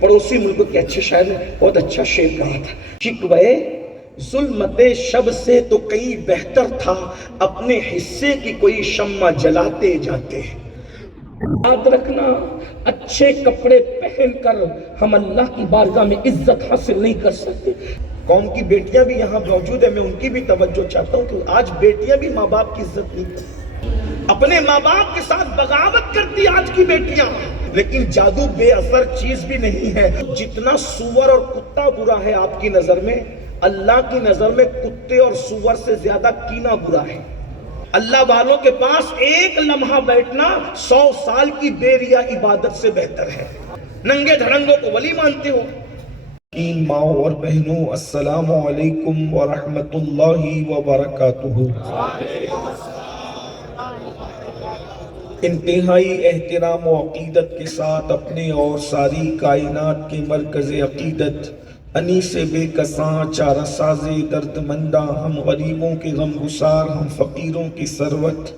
پڑوسی ملک کے اچھے شاعر نے بہت اچھا شعر کہا تھا، شکوے ظلمت شب سے تو کئی بہتر تھا، اپنے حصے کی کوئی شمع جلاتے جاتے ہیں۔ یاد رکھنا، اچھے کپڑے پہن کر ہم اللہ کی بارگاہ میں عزت حاصل نہیں کر سکتے۔ قوم کی بیٹیاں بھی یہاں موجود ہیں، میں ان کی بھی توجہ چاہتا ہوں کہ آج بیٹیاں بھی ماں باپ کی عزت نہیں کرتی، اپنے ماں باپ کے ساتھ بغاوت کرتی آج کی بیٹیاں۔ لیکن جادو بے اثر چیز بھی نہیں ہے۔ جتنا سور اور کتا برا ہے آپ کی نظر میں، اللہ کی نظر میں کتے اور سور سے زیادہ کینہ برا ہے۔ اللہ والوں کے پاس ایک لمحہ بیٹھنا 100 سال کی بے ریا عبادت سے بہتر ہے۔ ننگے دھڑنگوں کو ولی مانتے ہو۔ ماں اور بہنوں، السلام علیکم ورحمۃ اللہ وبرکاتہ۔ انتہائی احترام و عقیدت کے ساتھ اپنے اور ساری کائنات کے مرکز عقیدت، انیس بے کساں چارہ ساز درد منداں، ہم غریبوں کے غم گسار، ہم فقیروں کی ثروت،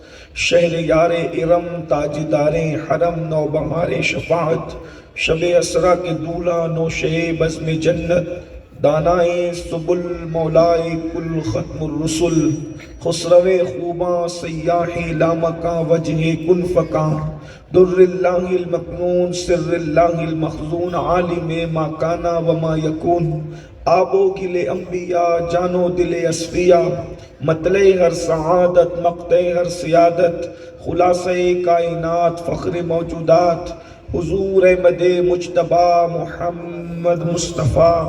شہر یار ارم، تاجدار حرم، نوبہار شفاعت، شب اسرا کے دولہ، نوشے بزم جنت، دانائے سبل، مولائے کل ختم الرسل، خسرو خوباں، سیاح لامکاں، وجہ کن فکاں، در اللہ المکنون، سر اللہ المخزون، عالم ما کانا وما یکون، آب و گل انبیاء، جان و دل اصفیاء، مطلع ہر سعادت، مقطع ہر سیادت، خلاصہ کائنات، فخر موجودات، حضور احمد مجتبی محمد مصطفیٰ،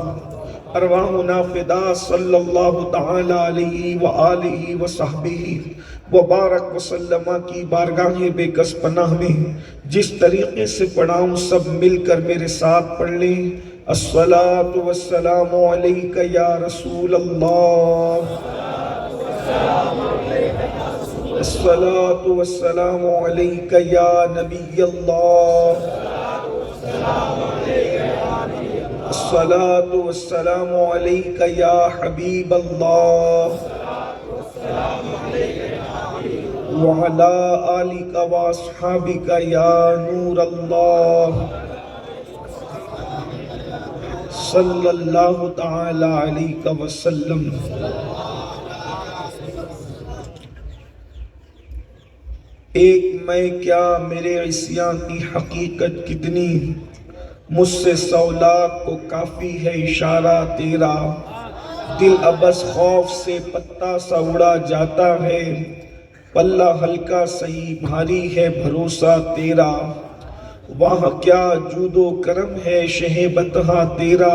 ارواحنا فدا صلی اللہ تعالی علیہ وآلہ وصحبہ وبارک وسلم کی بارگاہ بے کس پناہ میں جس طریقے سے پڑھاؤں سب مل کر میرے ساتھ پڑھ لیں۔ الصلاة والسلام علیک یا رسول اللہ، الصلاة والسلام علیک یا نبی اللہ، الصلاة والسلام علیک یا حبیب اللہ، وعلی آلک واصحابک یا نور اللہ، صلی اللہ تعالی علیہ وسلم۔ ایک میں کیا میرے عصیاں کی حقیقت کتنی، مجھ سے 100 لاکھ کو کافی ہے اشارہ تیرا، دل ابس خوف سے پتا سا اڑا جاتا ہے، پلہ ہلکا سہی بھاری ہے بھروسہ تیرا، وہاں کیا جود و کرم ہے شہ بطحہ تیرا،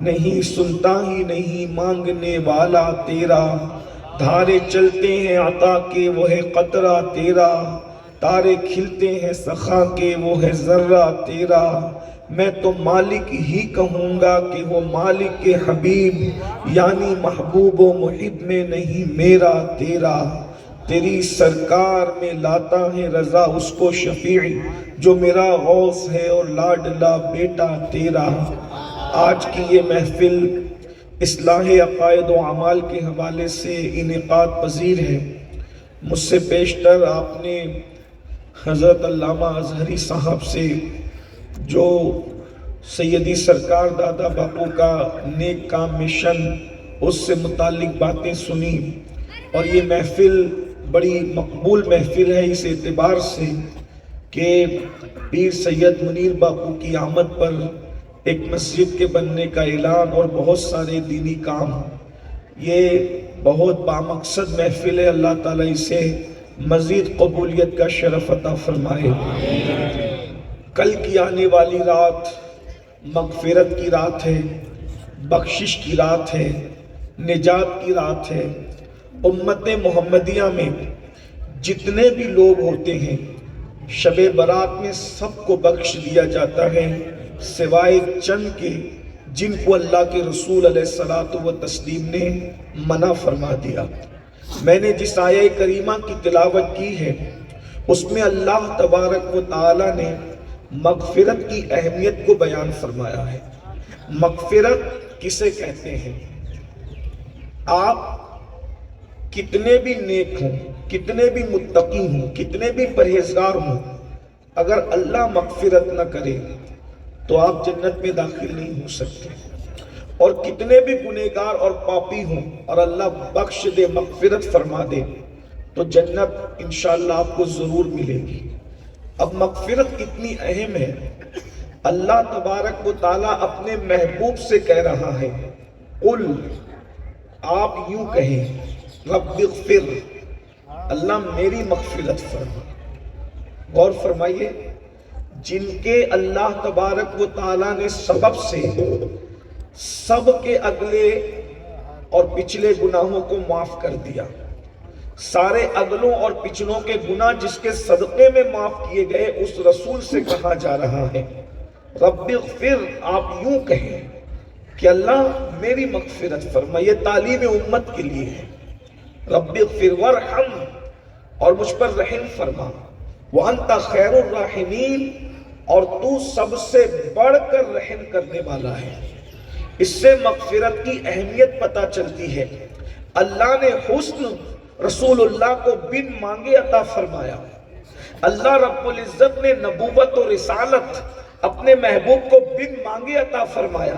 نہیں سنتا ہی نہیں مانگنے والا تیرا، دھارے چلتے ہیں عطا کے وہ ہے قطرہ تیرا، تارے کھلتے ہیں سخا کے وہ ہے ذرہ تیرا، میں تو مالک ہی کہوں گا کہ وہ مالک کے حبیب، یعنی محبوب و محب میں نہیں میرا تیرا، تیری سرکار میں لاتا ہے رضا اس کو شفیع، جو میرا غوث ہے اور لاڈلا بیٹا تیرا۔ آج کی یہ محفل اصلاح عقائد و اعمال کے حوالے سے انعقاد پذیر ہے۔ مجھ سے پیشتر آپ نے حضرت علامہ اظہری صاحب سے جو سیدی سرکار دادا باپو کا نیک کام مشن، اس سے متعلق باتیں سنی، اور یہ محفل بڑی مقبول محفل ہے اس اعتبار سے کہ پیر سید منیر باپو کی آمد پر ایک مسجد کے بننے کا اعلان اور بہت سارے دینی کام، یہ بہت بامقصد محفل ہے۔ اللہ تعالیٰ اسے مزید قبولیت کا شرف عطا فرمائے۔ کل کی آنے والی رات مغفرت کی رات ہے، بخشش کی رات ہے، نجات کی رات ہے۔ امت محمدیہ میں جتنے بھی لوگ ہوتے ہیں، شب برات میں سب کو بخش دیا جاتا ہے، سوائے چند کے جن کو اللہ کے رسول علیہ الصلوۃ والتسلیم نے منع فرما دیا۔ میں نے جس آیہ کریمہ کی تلاوت کی ہے اس میں اللہ تبارک و تعالی نے مغفرت کی اہمیت کو بیان فرمایا ہے۔ مغفرت کسے کہتے ہیں؟ آپ کتنے بھی نیک ہوں، کتنے بھی متقی ہوں، کتنے بھی پرہیزگار ہوں، اگر اللہ مغفرت نہ کرے تو آپ جنت میں داخل نہیں ہو سکتے. اور کتنے بھی گنہگار اور پاپی ہوں اور اللہ بخش دے، مغفرت فرما دے، تو جنت انشاءاللہ آپ کو ضرور ملے گی. اب مغفرت کتنی اہم ہے. اللہ تبارک و تعالیٰ اپنے محبوب سے کہہ رہا ہے، قل، آپ یوں کہیں، رب اغفر، اللہ میری مغفرت فرما. غور فرمائیے، جن کے اللہ تبارک و تعالیٰ نے سبب سے سب کے اگلے اور پچھلے گناہوں کو معاف کر دیا، سارے اگلوں اور پچھلوں کے گناہ جس کے صدقے میں معاف کیے گئے، اس رسول سے کہا جا رہا ہے رب اغفر، آپ یوں کہیں کہ اللہ میری مغفرت فرما. یہ تعلیم امت کے لیے ہے. رب اغفر ورحم، اور مجھ پر رحم فرما. وانت خیر الراحمین، اور تو سب سے بڑھ کر رحم کرنے والا ہے. اس سے مغفرت کی اہمیت پتہ چلتی ہے. اللہ نے حسن رسول اللہ کو بن مانگے عطا فرمایا. اللہ رب العزت نے نبوت و رسالت اپنے محبوب کو بن مانگے عطا فرمایا.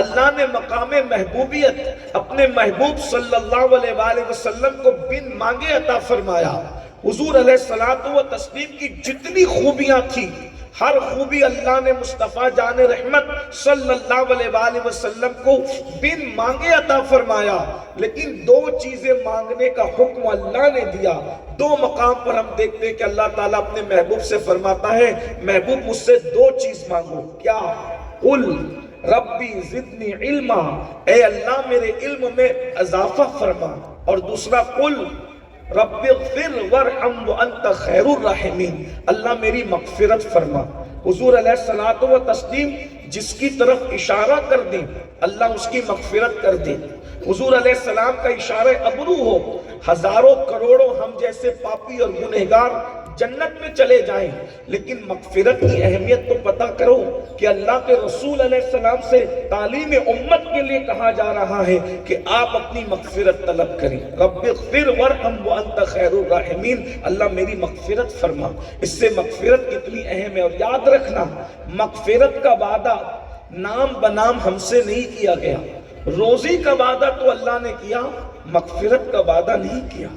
اللہ نے مقام محبوبیت اپنے محبوب صلی اللہ علیہ وآلہ وسلم کو بن مانگے عطا فرمایا. حضور علیہ الصلوۃ والتسلیم کی جتنی خوبیاں تھیں، ہر خوبی اللہ نے مصطفیٰ جان رحمت صلی اللہ علیہ وآلہ وسلم کو بن مانگے عطا فرمایا. لیکن دو چیزیں مانگنے کا حکم اللہ نے دیا. دو مقام پر ہم دیکھتے ہیں کہ اللہ تعالیٰ اپنے محبوب سے فرماتا ہے، محبوب مجھ سے دو چیز مانگو. کیا؟ قل ربی زدنی علما، اے اللہ میرے علم میں اضافہ فرما. اور دوسرا قل رب اغفر ورحم وانت خیر الراحمین، اللہ میری مغفرت فرما. حضور علیہ الصلوۃ والتسلیم جس کی طرف اشارہ کر دیں اللہ اس کی مغفرت کر دے. حضور علیہ السلام کا اشارہ ابرو ہو، ہزاروں کروڑوں ہم جیسے پاپی اور گنہگار جنت میں چلے جائیں، لیکن مغفرت کی اہمیت تو پتہ کرو کہ اللہ کے رسول علیہ السلام سے تعلیم امت کے لیے کہا جا رہا ہے کہ آپ اپنی مغفرت طلب کریں. رب اغفر ورحم وانت خیر الراحمین، اللہ میری مغفرت فرما. اس سے مغفرت کتنی اہم ہے. اور یاد رکھنا، مغفرت کا وعدہ نام بنام ہم سے نہیں کیا گیا. روزی کا وعدہ تو اللہ نے کیا، مغفرت کا وعدہ نہیں کیا.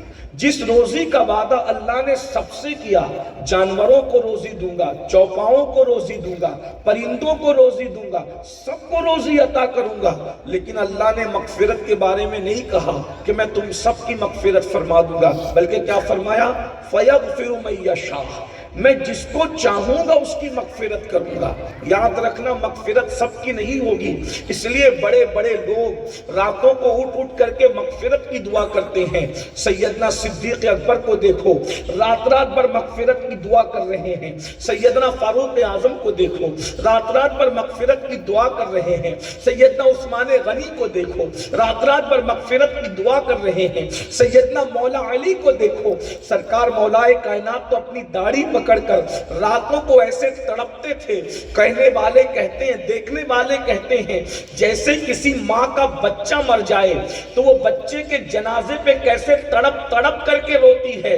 جس روزی کا وعدہ اللہ نے سب سے کیا، جانوروں کو روزی دوں گا، چوپاؤں کو روزی دوں گا، پرندوں کو روزی دوں گا، سب کو روزی عطا کروں گا. لیکن اللہ نے مغفرت کے بارے میں نہیں کہا کہ میں تم سب کی مغفرت فرما دوں گا، بلکہ کیا فرمایا؟ فَيَغْفِرُ مَن يَشَاءُ، میں جس کو چاہوں گا اس کی مغفرت کروں گا. یاد رکھنا، مغفرت سب کی نہیں ہوگی. اس لیے بڑے بڑے لوگ راتوں کو اٹھ اٹھ کر کے مغفرت کی دعا کرتے ہیں. سیدنا صدیق اکبر کو دیکھو، رات رات بھر مغفرت کی دعا کر رہے ہیں. سیدنا فاروق اعظم کو دیکھو، رات رات بھر مغفرت کی دعا کر رہے ہیں. سیدنا عثمان غنی کو دیکھو، رات رات بھر مغفرت کی دعا کر رہے ہیں. سیدنا مولا علی کو دیکھو، سرکار مولا کائنات تو اپنی داڑھی پکڑ کر راتوں کو ایسے تڑپتے تھے. کہنے والے کہتے ہیں، دیکھنے والے کہتے ہیں، جیسے کسی ماں کا بچہ مر جائے تو وہ بچے کے جنازے پہ کیسے تڑپ تڑپ کر کے روتی ہے.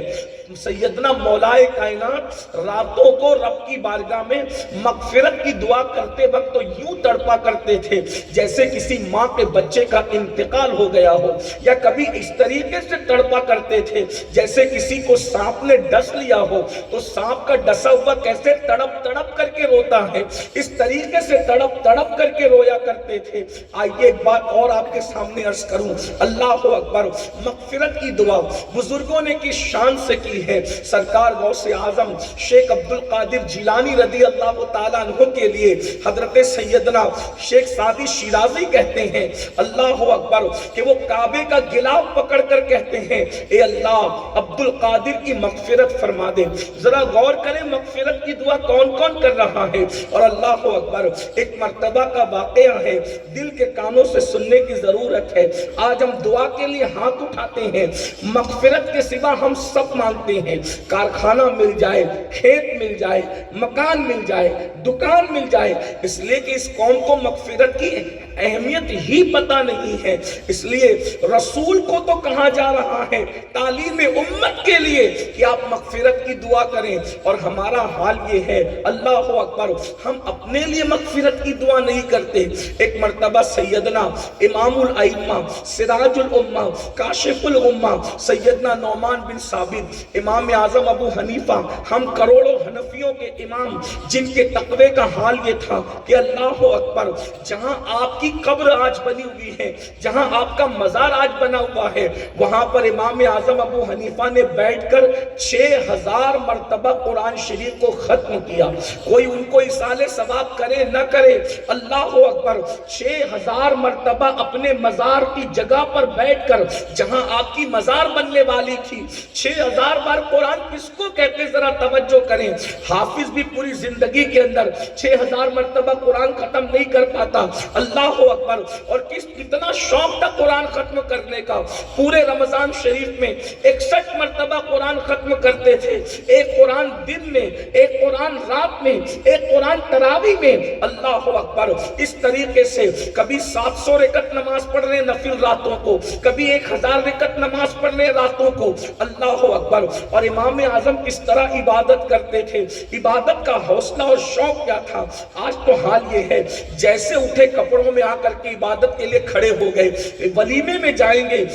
سیدنا مولا کائنات راتوں کو رب کی بارگاہ میں مغفرت کی دعا کرتے وقت تو یوں تڑپا کرتے تھے جیسے کسی ماں کے بچے کا انتقال ہو گیا ہو، یا کبھی اس طریقے سے تڑپا کرتے تھے جیسے کسی کو سانپ نے ڈس لیا ہو تو سانپ کا ڈسا ہوا کیسے تڑپ تڑپ کر کے روتا ہے، اس طریقے سے تڑپ تڑپ کر کے رویا کرتے تھے. آئیے ایک بات اور آپ کے سامنے عرض کروں. اللہ اکبر، مغفرت کی دعا بزرگوں نے کس شان سے کی ہے. سرکار غوث اعظم شیخ عبد القادر جیلانی رضی اللہ تعالیٰ عنہ کے لیے حضرت سیدنا شیخ سعدی شیرازی کہتے ہیں، اللہ اکبر، کہ وہ کعبے کا گلاف پکڑ کر کہتے ہیں، اے اللہ عبد القادر کی مغفرت فرما دے. ذرا غور کریں مغفرت کی دعا کون کون کر رہا ہے. اور اللہ اکبر، ایک مرتبہ کا واقعہ ہے، دل کے کانوں سے سننے کی ضرورت ہے. آج ہم دعا کے لیے ہاتھ اٹھاتے ہیں، مغفرت کے سوا ہم سب مانگتے ہیں. کارخانہ مل جائے، کھیت مل جائے، مکان مل جائے، دکان مل جائے، اس لیے کہ اس قوم کو مغفرت کی اہمیت ہی پتہ نہیں ہے۔ اس لیے رسول کو تو کہا جا رہا ہے تعلیم امت کے لیے کہ آپ مغفرت کی دعا کریں، اور ہمارا حال یہ ہے اللہ اکبر ہم اپنے لیے مغفرت کی دعا نہیں کرتے۔ ایک مرتبہ سیدنا امام الائمہ سراج الامہ کاشف الغمہ سیدنا نعمان بن ثابت امام اعظم ابو حنیفہ، ہم کروڑوں حنفیوں کے امام، جن کے تقوی کا حال یہ تھا کہ اللہ اکبر جہاں آپ کی قبر آج بنی ہوئی ہے، جہاں آپ کا مزار آج بنا ہوا ہے، وہاں پر امام اعظم ابو حنیفہ نے بیٹھ کر 6000 مرتبہ قرآن شریف کو ختم کیا۔ کوئی ان کو ایصال ثواب کرے نہ کرے، اللہ اکبر 6000 مرتبہ اپنے مزار کی جگہ پر بیٹھ کر، جہاں آپ کی مزار بننے والی تھی، 6000 بار قرآن کس کو کہتے ذرا توجہ کریں۔ حافظ بھی پوری زندگی کے اندر 6000 مرتبہ قرآن ختم نہیں کر پاتا، اللہ اکبر۔ اور کتنا شوق تھا قرآن ختم کرنے کا، پورے رمضان شریف میں 61 مرتبہ قرآن ختم کرتے تھے، ایک قرآن دن میں، ایک قرآن رات میں، ایک قرآن تراویح میں، اللہ اکبر۔ اس طریقے سے کبھی 700 رکعت نماز پڑھ رہے نفل راتوں کو، کبھی 1000 رکعت نماز پڑھ رہے راتوں کو، اللہ اکبر۔ اور امام اعظم کس طرح عبادت کرتے تھے، عبادت کا حوصلہ اور شوق کیا تھا۔ آج تو حال یہ ہے جیسے اٹھے کپڑوں میں آ کر کے عبادت کے لیے کھڑے ہو گئے، ولیمے میں جائیں گے،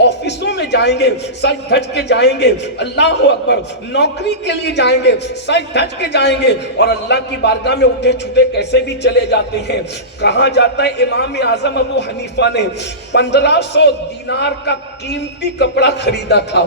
آفسوں میں جائیں گے سج دھج کے جائیں گے، اللہ اکبر، نوکری کے لیے جائیں گے سج دھج کے جائیں گے، اور اللہ کی بارگاہ میں اٹھے چھٹے کیسے بھی چلے جاتے ہیں۔ کہا جاتا ہے امام اعظم ابو حنیفہ نے 1500 دینار کا قیمتی کپڑا خریدا تھا۔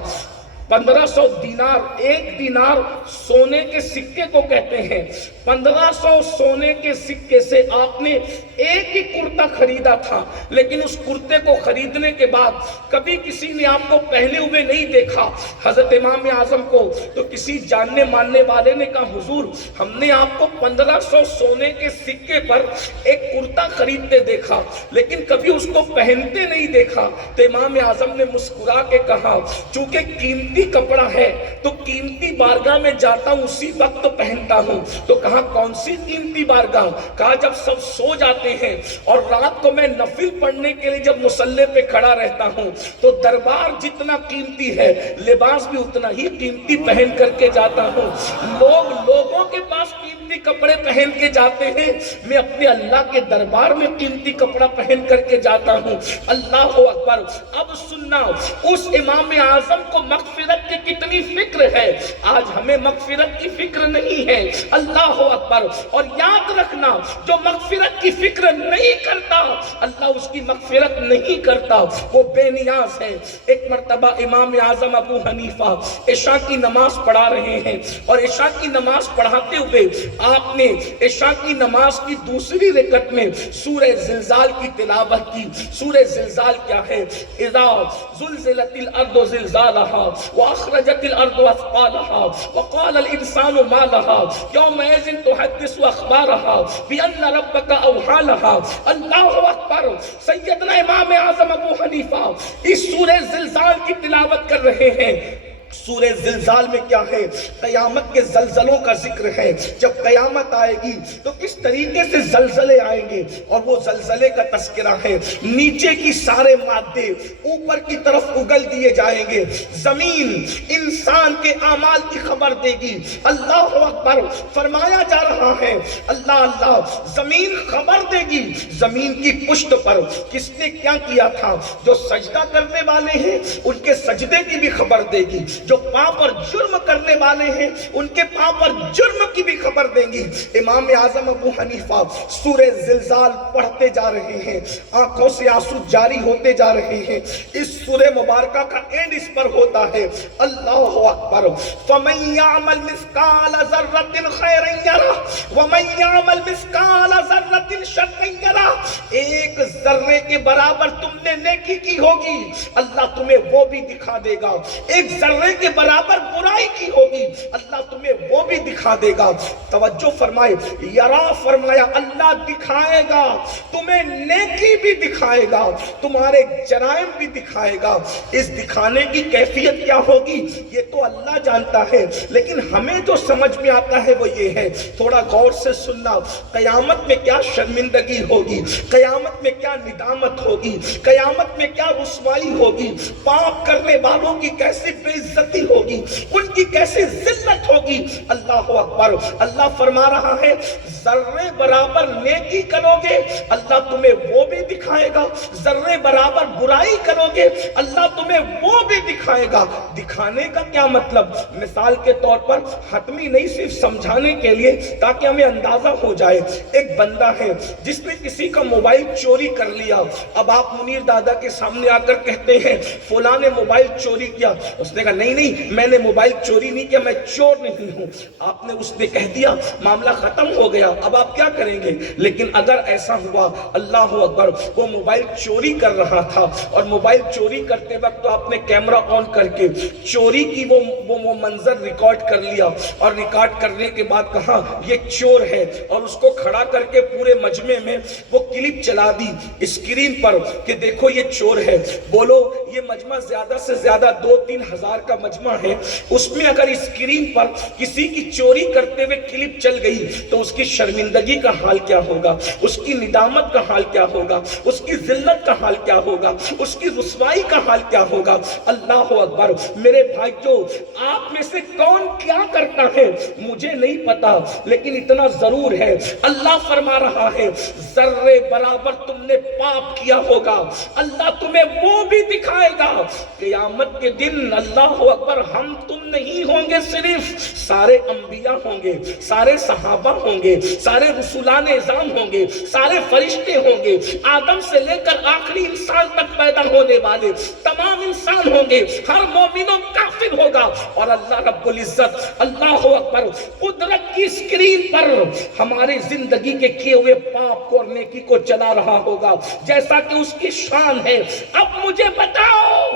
1500 دینار، ایک دینار سونے کے سکے کو کہتے ہیں، 1500 سونے کے سکے سے آپ نے ایک ہی کرتا خریدا تھا، لیکن اس کرتے کو خریدنے کے بعد کبھی کسی نے آپ کو پہنے ہوئے نہیں دیکھا۔ حضرت امام اعظم کو تو کسی جاننے ماننے والے نے کہا حضور ہم نے آپ کو 1500 سونے کے سکے پر ایک کرتا خریدتے دیکھا، لیکن کبھی اس کو پہنتے نہیں دیکھا۔ تو امام اعظم نے مسکرا کے کہا چونکہ قیمتی کپڑا ہے تو قیمتی بارگاہ میں جاتا ہوں اسی وقت پہنتا ہوں۔ تو کہا کون سی قیمتی بارگاہ؟ کہا جب سب سو جاتے ہیں اور رات کو میں نفل پڑھنے کے لیے جب مصلی پہ کھڑا رہتا ہوں تو دربار جتنا قیمتی ہے لباس بھی اتنا ہی قیمتی پہن کر کے جاتا ہوں۔ لوگوں کے پاس قیمتی کپڑے پہن کے جاتے ہیں، میں اپنے اللہ کے دربار میں قیمتی کپڑا پہن کر کے جاتا ہوں، اللہ اکبر۔ اب سننا اس امام اعظم کو مغفرت کی کتنی فکر ہے، آج ہمیں مغفرت کی فکر نہیں ہے، اللہ اکبر۔ اور یاد رکھنا جو مغفرت کی فکر نہیں کرتا اللہ اس کی مغفرت نہیں کرتا، وہ بے نیاز ہے۔ ایک مرتبہ امام اعظم ابو حنیفہ عشاء کی نماز پڑھا رہے ہیں، اور عشاء کی نماز پڑھاتے ہوئے آپ نے عشاء کی نماز کی دوسری رکعت میں سورہ زلزال کی تلاوت کی۔ سورہ زلزال کیا ہے؟ اذا زلزلت الارض زلزالها واخرجت الارض اثقالها وقال الانسان ما لها يومئذ تحدث اخبارها بان ربك اوحى لها، اللہ اکبر۔ سیدنا امام اعظم ابو حنیفہ اس سورہ زلزال کی تلاوت کر رہے ہیں۔ سورہ زلزال میں کیا ہے؟ قیامت کے زلزلوں کا ذکر ہے، جب قیامت آئے گی تو کس طریقے سے زلزلے آئیں گے، اور وہ زلزلے کا تذکرہ ہے۔ نیچے کی سارے مادے اوپر کی طرف اگل دیے جائیں گے، زمین انسان کے اعمال کی خبر دے گی، اللہ اکبر۔ فرمایا جا رہا ہے اللہ زمین خبر دے گی زمین کی پشت پر کس نے کیا کیا تھا، جو سجدہ کرنے والے ہیں ان کے سجدے کی بھی خبر دے گی، جو پاں پر جرم کرنے والے ہیں ان کے پاں پر جرم کی بھی خبر دیں گی۔ امام اعظم ابو حنیفہ سورہ زلزال پڑھتے جا رہے ہیں، آنکھوں سے آنسو جاری ہوتے جا رہے ہیں۔ اس سورہ مبارکہ کا اینڈ اس پر ہوتا ہے، اللہ اکبر۔ فَمَن يَعْمَلْ مِثْقَالَ ذَرَّةٍ خَيْرًا يَرَهُ وَمَن يَعْمَلْ مِثْقَالَ ذَرَّةٍ شَرًّا يَرَهُ۔ ایک ذرے کے برابر تم نے نیکی کی ہوگی اللہ تمہیں وہ بھی دکھا دے گا، ایک ذرے کے برابر برائی کی ہوگی اللہ تمہیں وہ بھی دکھا دے گا۔ توجہ فرمائے، یرا فرمایا اللہ دکھائے گا، تمہیں نیکی بھی دکھائے گا، تمہارے جرائم بھی دکھائے گا۔ اس دکھانے کی کیفیت کیا ہوگی یہ تو اللہ جانتا ہے، لیکن ہمیں جو سمجھ میں آتا ہے وہ یہ ہے، تھوڑا غور سے سننا، قیامت میں کیا شرمندگی ہوگی، قیامت میں کیا ندامت ہوگی، قیامت میں کیا رسوائی ہوگی، پاپ کرنے والوں کی کیسی بے عزتی ہوگی، ان کی کیسی ذلت ہوگی۔ اللہ اکبر، اللہ فرما رہا ہے ذرے برابر نیکی کرو گے اللہ تمہیں وہ بھی دکھائے گا، ذرے برابر برائی کرو گے اللہ تمہیں وہ بھی دکھائے گا۔ دکھانے کا کیا مطلب؟ مثال کے طور پر حتمی نہیں، صرف سمجھانے کے لیے تاکہ ہمیں اندازہ ہو جائے۔ ایک بندہ ہے جس نے کسی کا موبائل چوری کر لیا، اب آپ منیر دادا کے سامنے آ کر کہتے ہیں فلاں نے موبائل چوری کیا، اس نے کہا نہیں میں نے موبائل چوری نہیں کیا، میں چور نہیں ہوں۔ آپ نے اس نے کہہ دیا معاملہ ختم ہو گیا، اب آپ کیا کریں گے؟ لیکن اگر ایسا ہوا اللہ اکبر وہ موبائل چوری کر رہا تھا اور موبائل چوری کرتے وقت تو آپ نے کیمرہ آن کر کے چوری کی وہ منظر ریکارڈ کر لیا اور ریکارڈ کرنے کے بعد کہا یہ چور ہے، اور اس کو کھڑا کر کے پورے مجمع میں وہ کلپ چلا دی اسکرین پر کہ دیکھو یہ چور ہے۔ بولو یہ مجمع زیادہ سے زیادہ 2-3 ہزار کا مجمع ہے، اس میں اگر اسکرین پر کسی کی چوری کرتے ہوئے کلپ چل گئی تو اس کی شرمندگی کا حال کیا ہوگا، اس کی ندامت کا حال کیا ہوگا، اس کی ذلت کا حال کیا ہوگا، اس کی رسوائی کا حال کیا ہوگا۔ اللہ اکبر، میرے بھائیو آپ میں سے کون کیا کرتا ہے مجھے نہیں پتا، لیکن اتنا ضرور ہے اللہ فرما رہا ہے ذرے برابر تم نے پاپ کیا ہوگا اللہ تمہیں وہ بھی دکھائے گا۔ قیامت کے دن اللہ اکبر ہم تم نہیں ہوں گے، صرف سارے انبیاء ہوں گے، سارے صحابہ ہوں گے، سارے رسولان اعظام ہوں گے، سارے فرشتے ہوں گے، آدم سے لے کر آخری انسان تک پیدا ہونے والے تمام انسان ہوں گے، ہر مومن و کافر ہوگا، اور اللہ رب العزت اللہ اکبر قدرت کی اسکرین پر ہماری زندگی کے کیے ہوئے پاپ کو اور نیکی کو چلا رہا ہوگا جیسا کہ اس کی شان ہے۔ اب مجھے بتاؤ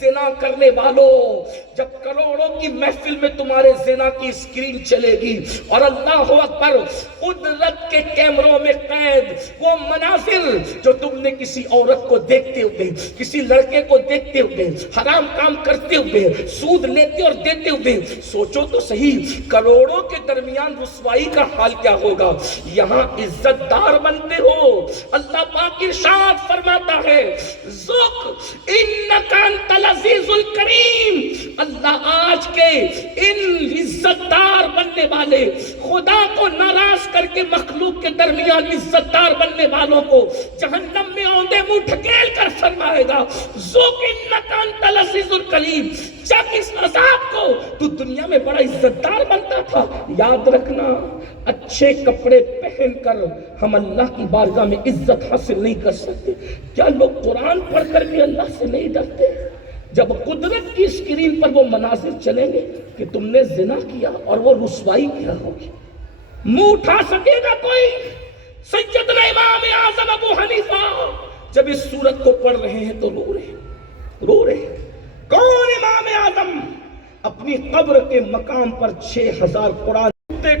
زنا کرنے والوں، جب کروڑوں کی محفل میں تمہارے زنا کی اسکرین چلے گی اور اللہ اکبر قدرت کے کیمروں میں قید وہ مناظر جو تم نے کسی عورت کو دیکھتے ہوئے، کسی لڑکے کو دیکھتے ہوئے، حرام کام کرتے ہوئے، سود لیتے اور دیتے ہوئے، سوچو تو صحیح کروڑوں کے درمیان رسوائی کا حال کیا ہوگا۔ یہاں عزت دار بنتے ہو، اللہ پاک ارشاد فرماتا ہے ذُقْ اِنَّكَ أَنْتَ العزیز الکریم۔ اللہ آج کے ان عزت دار بننے والے، خدا کو ناراض کر کے مخلوق کے درمیان عزت دار بننے والوں کو جہنم میں اوندے منہ ڈھکیل کر فرمائے گا ذُقْ اِنَّكَ أَنْتَ العزیز الکریم۔ جب اس عذاب کو تو دنیا میں بڑا عزت دار بنتا تھا، یاد رکھنا اچھے کپڑے پہن کر ہم اللہ کی بارگاہ میں عزت حاصل نہیں کر سکتے۔ کیا لوگ قرآن پڑھ کر بھی اللہ سے نہیں ڈرتے؟ جب قدرت کی اسکرین پر وہ مناظر چلیں گے کہ تم نے زنا کیا اور وہ رسوائی کیا ہوگی، منہ اٹھا سکے گا کوئی؟ سیدنا امام اعظم ابو حنیفہ جب اس سورت کو پڑھ رہے ہیں تو رو رہے ہیں۔ کون امام اعظم اپنی قبر کے مقام پر 6000 قرآن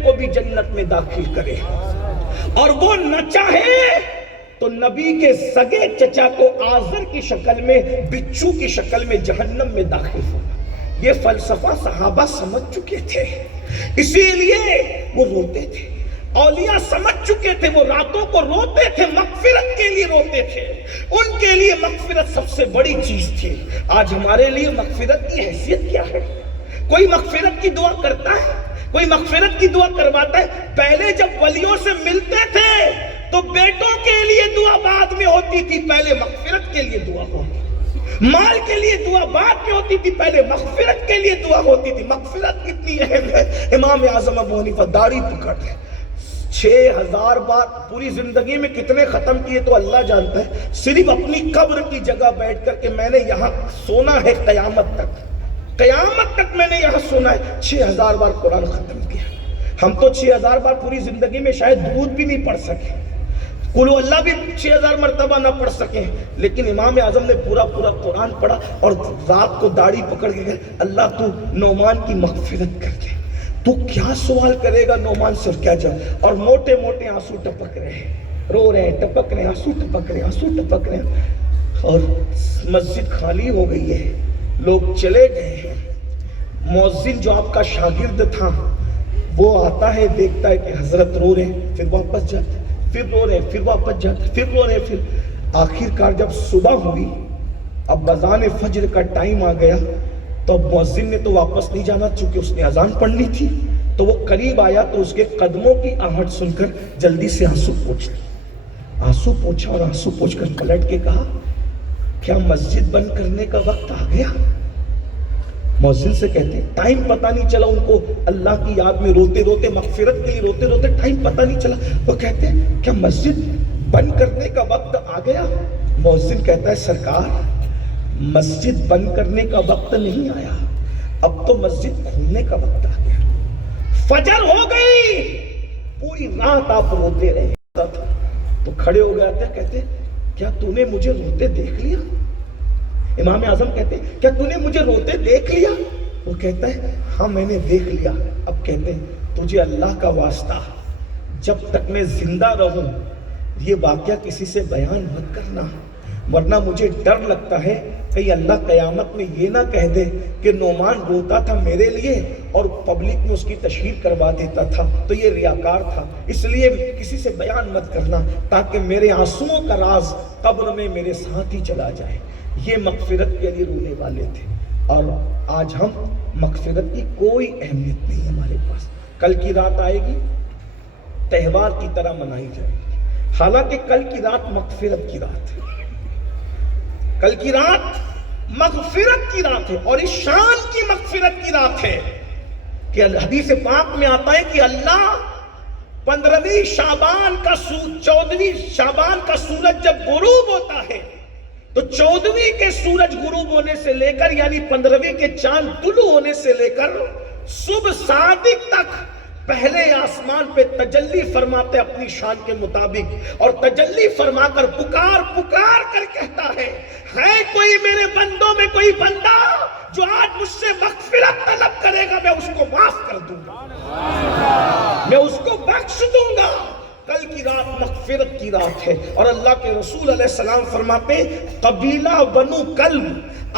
کو بھی جنت میں داخل کرے اور وہ نہ چاہے تو نبی کے سگے چچا کو آزر کی شکل میں، بچھو کی شکل میں جہنم میں داخل ہوگا۔ یہ فلسفہ صحابہ سمجھ چکے تھے، اسی لیے وہ روتے تھے۔ اولیاء سمجھ چکے تھے، وہ راتوں کو روتے تھے، مغفرت کے لیے روتے تھے، ان کے لیے مغفرت سب سے بڑی چیز تھی۔ آج ہمارے لیے مغفرت کی حیثیت کیا ہے؟ کوئی مغفرت کی دعا کرتا ہے؟ کوئی مغفرت کی دعا کرواتا ہے؟ پہلے جب ولیوں سے ملتے تھے تو بیٹوں کے لیے دعا بعد میں ہوتی تھی، پہلے مغفرت کے لیے دعا ہوتی تھی۔ مال کے لیے دعا بعد میں ہوتی تھی، پہلے مغفرت کے لیے دعا ہوتی تھی۔ مغفرت کتنی اہم ہے۔ امام اعظم ابو حنیفہ داڑھی پکڑ لے 6000 بار، پوری زندگی میں کتنے ختم کیے تو اللہ جانتا ہے، صرف اپنی قبر کی جگہ بیٹھ کر کہ میں نے یہاں سونا ہے قیامت تک میں نے یہاں سونا ہے، 6000 بار قرآن ختم کیا۔ ہم تو 6000 بار پوری زندگی میں شاید درود بھی نہیں پڑھ سکے۔ قل اللہ بھی 6000 مرتبہ نہ پڑھ سکیں، لیکن امام اعظم نے پورا قرآن پڑھا اور رات کو داڑھی پکڑ کے گئے، اللہ تو نعمان کی مغفرت کر دے۔ تو کیا سوال کرے گا نعمان سے اور کیا جواب؟ اور موٹے موٹے آنسو ٹپک رہے ہیں، رو رہے ہیں، ٹپک رہے ہیں، آنسو ٹپک رہے ہیں، آنسو ٹپک رہے ہیں، اور مسجد خالی ہو گئی ہے، لوگ چلے گئے ہیں۔ مؤذن جو آپ کا شاگرد تھا وہ آتا ہے، دیکھتا ہے کہ حضرت رو رہے ہیں، پھر واپس جاتا ہے، پھر رو رہے ہیں، پھر واپس جاتا ہے، پھر رو رہے ہیں، پھر آخر کار جب صبح ہوئی، اب اذان فجر کا ٹائم آ گیا، تو اب مؤذن نے تو واپس نہیں جانا چونکہ اس نے اذان پڑھنی تھی، تو وہ قریب آیا تو اس کے قدموں کی آہٹ سن کر جلدی سے آنسو پوچھ لیا، آنسو پوچھا اور آنسو پوچھ کر پلٹ کے کہا کیا مسجد بند کرنے کا وقت آ گیا؟ مؤذن سے کہتے ہیں ٹائم پتہ نہیں چلا، ان کو اللہ کی یاد میں روتے روتے، مغفرت کے لیے روتے روتے ٹائم پتہ نہیں چلا، وہ کہتے ہیں کیا مسجد بند کرنے کا وقت آ گیا؟ مؤذن کہتا ہے سرکار مسجد بند کرنے کا وقت نہیں آیا، اب تو مسجد کھولنے کا وقت آ گیا، فجر ہو گئی، پوری رات آپ روتے رہے۔ تو کھڑے ہو گئے تھے، کہتے کیا تو نے مجھے روتے دیکھ لیا؟ امام اعظم کہتے ہیں کیا تو نے مجھے روتے دیکھ لیا؟ وہ کہتا ہے ہاں میں نے دیکھ لیا۔ اب کہتے ہیں تجھے اللہ کا واسطہ جب تک میں زندہ رہوں یہ واقعہ کسی سے بیان مت کرنا، ورنہ مجھے ڈر لگتا ہے کہیں اللہ قیامت میں یہ نہ کہہ دے کہ نعمان روتا تھا میرے لیے اور پبلک میں اس کی تشہیر کروا دیتا تھا تو یہ ریاکار تھا، اس لیے کسی سے بیان مت کرنا تاکہ میرے آنسوؤں کا راز قبر میں میرے ساتھ ہی چلا جائے۔ یہ مغفرت کے لیے رونے والے تھے، اور آج ہم مغفرت کی کوئی اہمیت نہیں ہمارے پاس۔ کل کی رات آئے گی تہوار کی طرح منائی جائے گی، حالانکہ کل کی رات مغفرت کی رات ہے، کل کی رات مغفرت کی رات ہے، اور اس شان کی مغفرت کی رات ہے کہ حدیث پاک میں آتا ہے کہ اللہ 15ویں شعبان کا 14ویں شعبان کا سورج جب غروب ہوتا ہے تو 14ویں کے سورج غروب ہونے سے لے کر یعنی 15ویں کے چاند طلوع ہونے سے لے کر صبح صادق تک پہلے آسمان پہ تجلی فرماتے اپنی شان کے مطابق، اور تجلی فرما کر پکار کر کہتا ہے کوئی میرے بندوں میں کوئی بندہ جو آج مجھ سے مغفرت طلب کرے گا میں اس کو معاف کر دوں گا، میں اس کو بخش دوں گا۔ کل کی رات مغفرت کی رات ہے، اور اللہ کے رسول علیہ السلام فرماتے ہیں قبیلہ بنو کلب،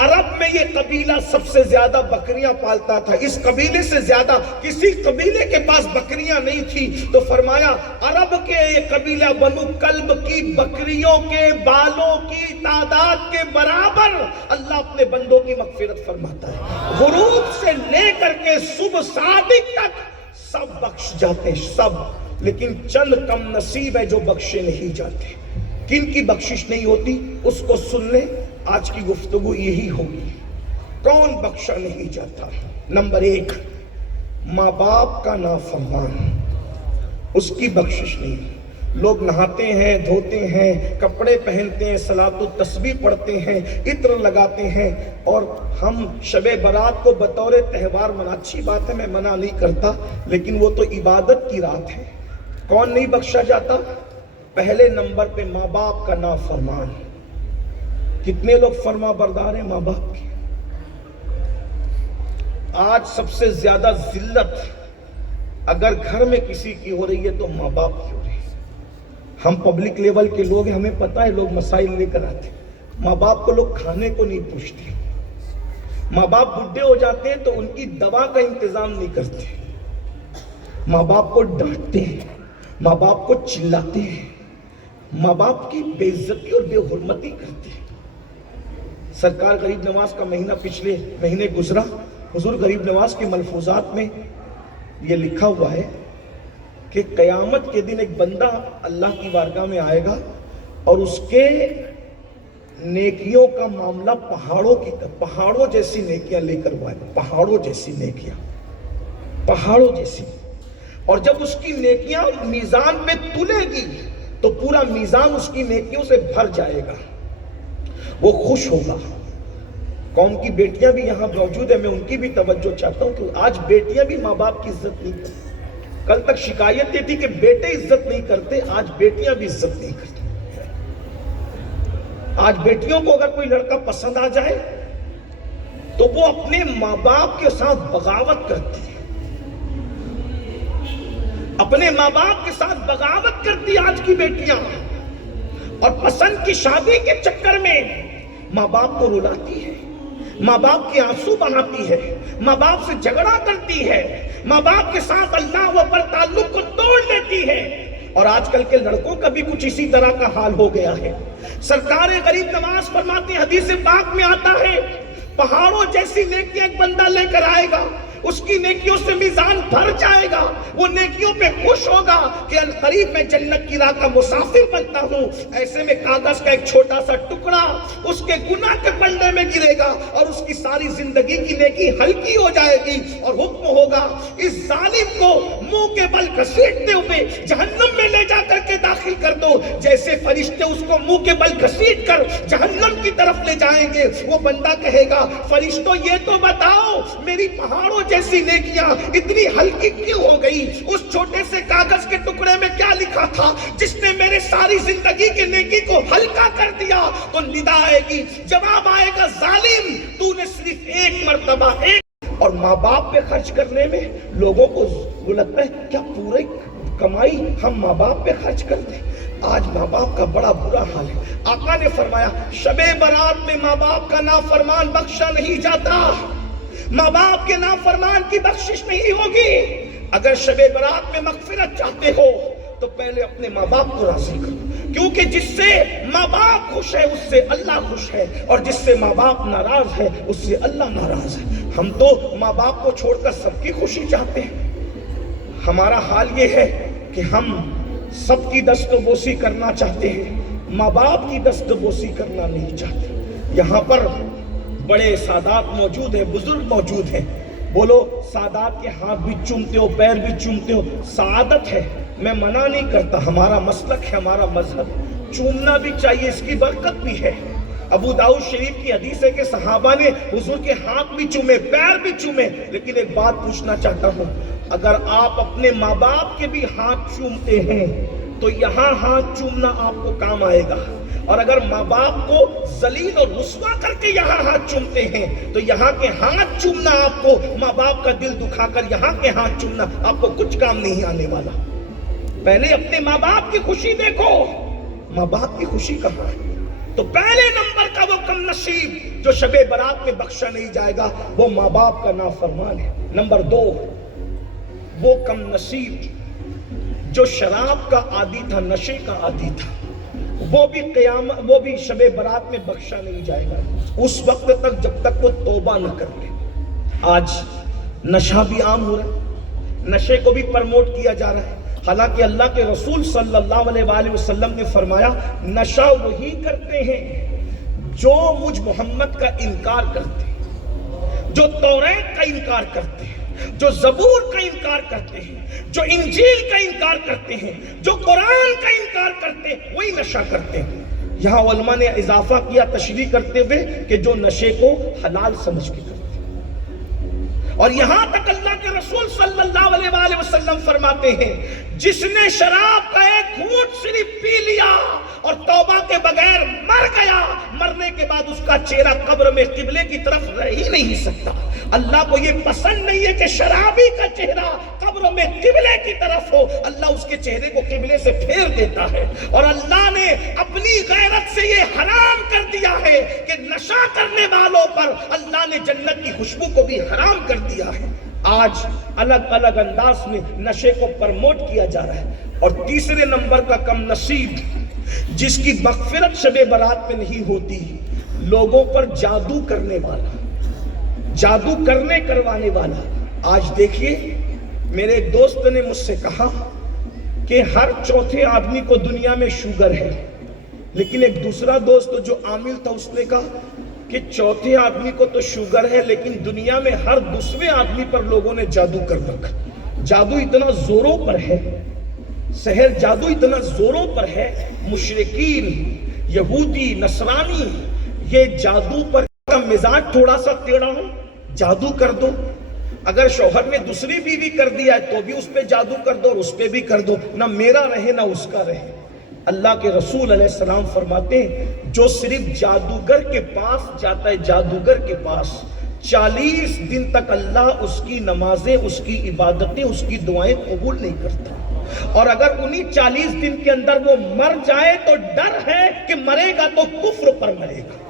عرب میں یہ قبیلہ سب سے زیادہ بکریاں پالتا تھا، اس قبیلے سے زیادہ کسی قبیلے کے پاس بکریاں نہیں تھی، تو فرمایا عرب کے یہ قبیلہ بنو کلب کی بکریوں کے بالوں کی تعداد کے برابر اللہ اپنے بندوں کی مغفرت فرماتا ہے، غروب سے لے کر کے صبح صادق تک سب بخش جاتے ہیں، سب، لیکن چند کم نصیب ہے جو بخشے نہیں جاتے۔ کن کی بخشش نہیں ہوتی اس کو سن لیں، آج کی گفتگو یہی ہوگی۔ کون بخشا نہیں جاتا؟ نمبر 1 ماں باپ کا نافرمان، اس کی بخشش نہیں۔ لوگ نہاتے ہیں، دھوتے ہیں، کپڑے پہنتے ہیں، صلاۃ التسبیح پڑھتے ہیں، عطر لگاتے ہیں، اور ہم شب برات کو بطور تہوار اچھی بات ہے، میں منع نہیں کرتا، لیکن وہ تو عبادت کی رات ہے۔ کون نہیں بخشا جاتا؟ پہلے نمبر پہ ماں باپ کا نافرمان۔ کتنے لوگ فرما بردار ہیں ماں باپ کی؟ آج سب سے زیادہ ذلت اگر گھر میں کسی کی ہو رہی ہے تو ماں باپ کی ہو رہی ہے۔ ہم پبلک لیول کے لوگ ہیں، ہمیں پتہ ہے لوگ مسائل لے کر آتے ہیں، ماں باپ کو لوگ کھانے کو نہیں پوچھتے، ماں باپ بڈھے ہو جاتے ہیں تو ان کی دوا کا انتظام نہیں کرتے، ماں باپ کو ڈانٹتے ہیں، ماں باپ کو چلاتے ہیں، ماں باپ کی بے عزتی اور بے حرمتی کرتے ہیں۔ سرکار غریب نواز کا مہینہ پچھلے مہینے گزرا، حضور غریب نواز کے ملفوظات میں یہ لکھا ہوا ہے کہ قیامت کے دن ایک بندہ اللہ کی بارگاہ میں آئے گا اور اس کے نیکیوں کا معاملہ پہاڑوں جیسی نیکیاں لے کر وہ آئے گا، پہاڑوں جیسی نیکیاں، پہاڑوں جیسی، اور جب اس کی نیکیاں میزان پہ تلے گی تو پورا میزان اس کی نیکیوں سے بھر جائے گا، وہ خوش ہوگا۔ قوم کی بیٹیاں بھی یہاں موجود ہیں، میں ان کی بھی توجہ چاہتا ہوں کہ آج بیٹیاں بھی ماں باپ کی عزت نہیں کرتی، کل تک شکایت یہ تھی کہ بیٹے عزت نہیں کرتے، آج بیٹیاں بھی عزت نہیں کرتی۔ آج بیٹیوں کو اگر کوئی لڑکا پسند آ جائے تو وہ اپنے ماں باپ کے ساتھ بغاوت کرتی ہے، اپنے ماں باپ کے ساتھ بغاوت کرتی آج کی بیٹیاں، اور پسند کی شادی کے چکر میں ماں باپ کو رلاتی ہے، ماں باپ کے آنسو بہاتی ہے، ماں باپ سے جھگڑا کرتی ہے، ماں باپ کے ساتھ اللہ پر تعلق کو توڑ لیتی ہے۔ اور آج کل کے لڑکوں کا بھی کچھ اسی طرح کا حال ہو گیا ہے۔ سرکار غریب نواز فرماتے ہیں، حدیث پاک میں آتا ہے، پہاڑوں جیسی نیکیاں ایک بندہ لے کر آئے گا، اس کی نیکیوں سے میزان بھر جائے گا، وہ نیکیوں پہ خوش ہوگا کہ القریب میں جنت کی راہ کا مسافر بنتا ہوں۔ ایسے میں کاغذ کا ایک چھوٹا سا ٹکڑا اس کے گناہ کے پلڑے میں گرے گا اور اس کی ساری زندگی کی نیکی ہلکی ہو جائے گی، اور حکم ہوگا اس ظالم کو منہ کے بل گھسیٹتے ہوئے جہنم میں لے جا کر کے داخل کر دو۔ جیسے فرشتے اس کو منہ کے بل گھسیٹ کر جہنم کی طرف لے جائیں گے، وہ بندہ کہے گا، فرشتوں یہ تو بتاؤ میری پہاڑوں جیسی نیکیاں اتنی ہلکی کیوں ہو گئی؟ اس چھوٹے سے کاغذ کے ٹکڑے میں کیا لکھا تھا جس نے میرے ساری زندگی کی نیکی کو ہلکا کر دیا؟ تو ندا آئے گی، جواب آئے گا، ظالم تو نے صرف ایک مرتبہ اور ماں باپ پہ خرچ کرنے میں لوگوں کو وہ لگتا ہے کیا پورے کمائی ہم ماں باپ پہ خرچ کر دیں۔ آج ماں باپ کا بڑا برا حال ہے۔ آقا نے فرمایا شب برات میں ماں باپ کا نافرمان بخشا نہیں جاتا، ماں باپ کے نافرمان کی بخشش نہیں ہوگی۔ اگر شب برات میں مغفرت چاہتے ہو تو پہلے اپنے ماں باپ کو راضی کرو، کیونکہ جس سے ماں باپ خوش ہے اس سے اللہ خوش ہے، اور جس سے ماں باپ ناراض ہے اس سے اللہ ناراض ہے۔ ہم تو ماں باپ کو چھوڑ کر سب کی خوشی چاہتے ہیں۔ ہمارا حال یہ ہے کہ ہم سب کی دست بوسی کرنا چاہتے ہیں، ماں باپ کی دست بوسی کرنا نہیں چاہتے۔ یہاں پر بڑے سادات موجود ہیں، بزرگ موجود ہیں، بولو سادات کے ہاتھ بھی چومتے ہو، پیر بھی چومتے ہو، سعادت ہے، میں منع نہیں کرتا، ہمارا مسلک ہے، ہمارا مذہب، چومنا بھی چاہیے، اس کی برکت بھی ہے۔ ابو داؤد شریف کی حدیث ہے کہ صحابہ نے حضور کے ہاتھ بھی چومے، پیر بھی چومے، لیکن ایک بات پوچھنا چاہتا ہوں، اگر آپ اپنے ماں باپ کے بھی ہاتھ چومتے ہیں تو یہاں ہاتھ چومنا آپ کو کام آئے گا، اور اگر ماں باپ کو ذلیل اور رسوا کر کے یہاں ہاتھ چومتے ہیں تو یہاں کے ہاتھ چومنا آپ کو، ماں باپ کا دل دکھا کر یہاں کے ہاتھ چومنا آپ کو کچھ کام نہیں آنے والا۔ پہلے اپنے ماں باپ کی خوشی دیکھو، ماں باپ کی خوشی کہاں ہے؟ تو پہلے نمبر کا وہ کم نصیب جو شب برات میں بخشا نہیں جائے گا وہ ماں باپ کا نافرمان ہے۔ نمبر دو، وہ کم نصیب جو شراب کا عادی تھا، نشے کا عادی تھا، وہ بھی شب برات میں بخشا نہیں جائے گا اس وقت تک جب تک وہ توبہ نہ کر لے۔ آج نشہ بھی عام ہو رہا ہے، نشے کو بھی پرموٹ کیا جا رہا ہے، حالانکہ اللہ کے رسول صلی اللہ علیہ وآلہ وسلم نے فرمایا نشہ وہی کرتے ہیں جو مجھ محمد کا انکار کرتے ہیں، جو توریت کا انکار کرتے ہیں، جو زبور کا انکار کرتے ہیں، جو انجیل کا انکار کرتے ہیں، جو قرآن کا انکار کرتے ہیں، وہی نشہ کرتے ہیں۔ یہاں علماء نے اضافہ کیا تشریح کرتے ہوئے کہ جو نشے کو حلال سمجھ کے کرتے ہیں، اور یہاں تک اللہ کے رسول صلی اللہ علیہ وآلہ وسلم فرماتے ہیں جس نے شراب کا ایک گھونٹ صرف پی لیا اور توبہ کے بغیر مر گیا، مرنے کے بعد اس کا چہرہ قبر میں قبلے کی طرف رہ ہی نہیں سکتا۔ اللہ کو یہ پسند نہیں ہے کہ شرابی کا چہرہ قبر میں قبلے کی طرف ہو، اللہ اس کے چہرے کو قبلے سے پھیر دیتا ہے، اور اللہ نے اپنی غیرت سے یہ حرام کر دیا ہے کہ نشہ کرنے والوں پر اللہ نے جنت کی خوشبو کو بھی حرام کر دیا ہے۔ آج الگ الگ انداز میں نشے کو پرموٹ کیا جا رہا ہے۔ اور تیسرے نمبر کا کم نصیب جس کی مغفرت شب برات میں نہیں ہوتی، لوگوں پر جادو کرنے والا، جادو کروانے والا۔ آج دیکھیے میرے ایک دوست نے مجھ سے کہا کہ ہر چوتھے آدمی کو دنیا میں شوگر ہے، لیکن ایک دوسرا دوست جو عامل تھا اس نے کہا کہ چوتھے آدمی کو تو شوگر ہے لیکن دنیا میں ہر دوسرے آدمی پر لوگوں نے جادو کر رکھا۔ جادو اتنا زوروں پر ہے، سحر جادو اتنا زوروں پر ہے، مشرکین، یہودی، نصرانی، یہ جادو پر مزاج تھوڑا سا ٹیڑھا ہو جادو کر دو، اگر شوہر نے دوسری بیوی کر دیا ہے تو بھی اس پہ جادو کر دو اور اس پہ بھی کر دو، نہ میرا رہے نہ اس کا رہے۔ اللہ کے رسول علیہ السلام فرماتے ہیں جو صرف جادوگر کے پاس جاتا ہے، جادوگر کے پاس 40 دن تک اللہ اس کی نمازیں، اس کی عبادتیں، اس کی دعائیں قبول نہیں کرتا، اور اگر انہی 40 دن کے اندر وہ مر جائے تو ڈر ہے کہ مرے گا تو کفر پر مرے گا۔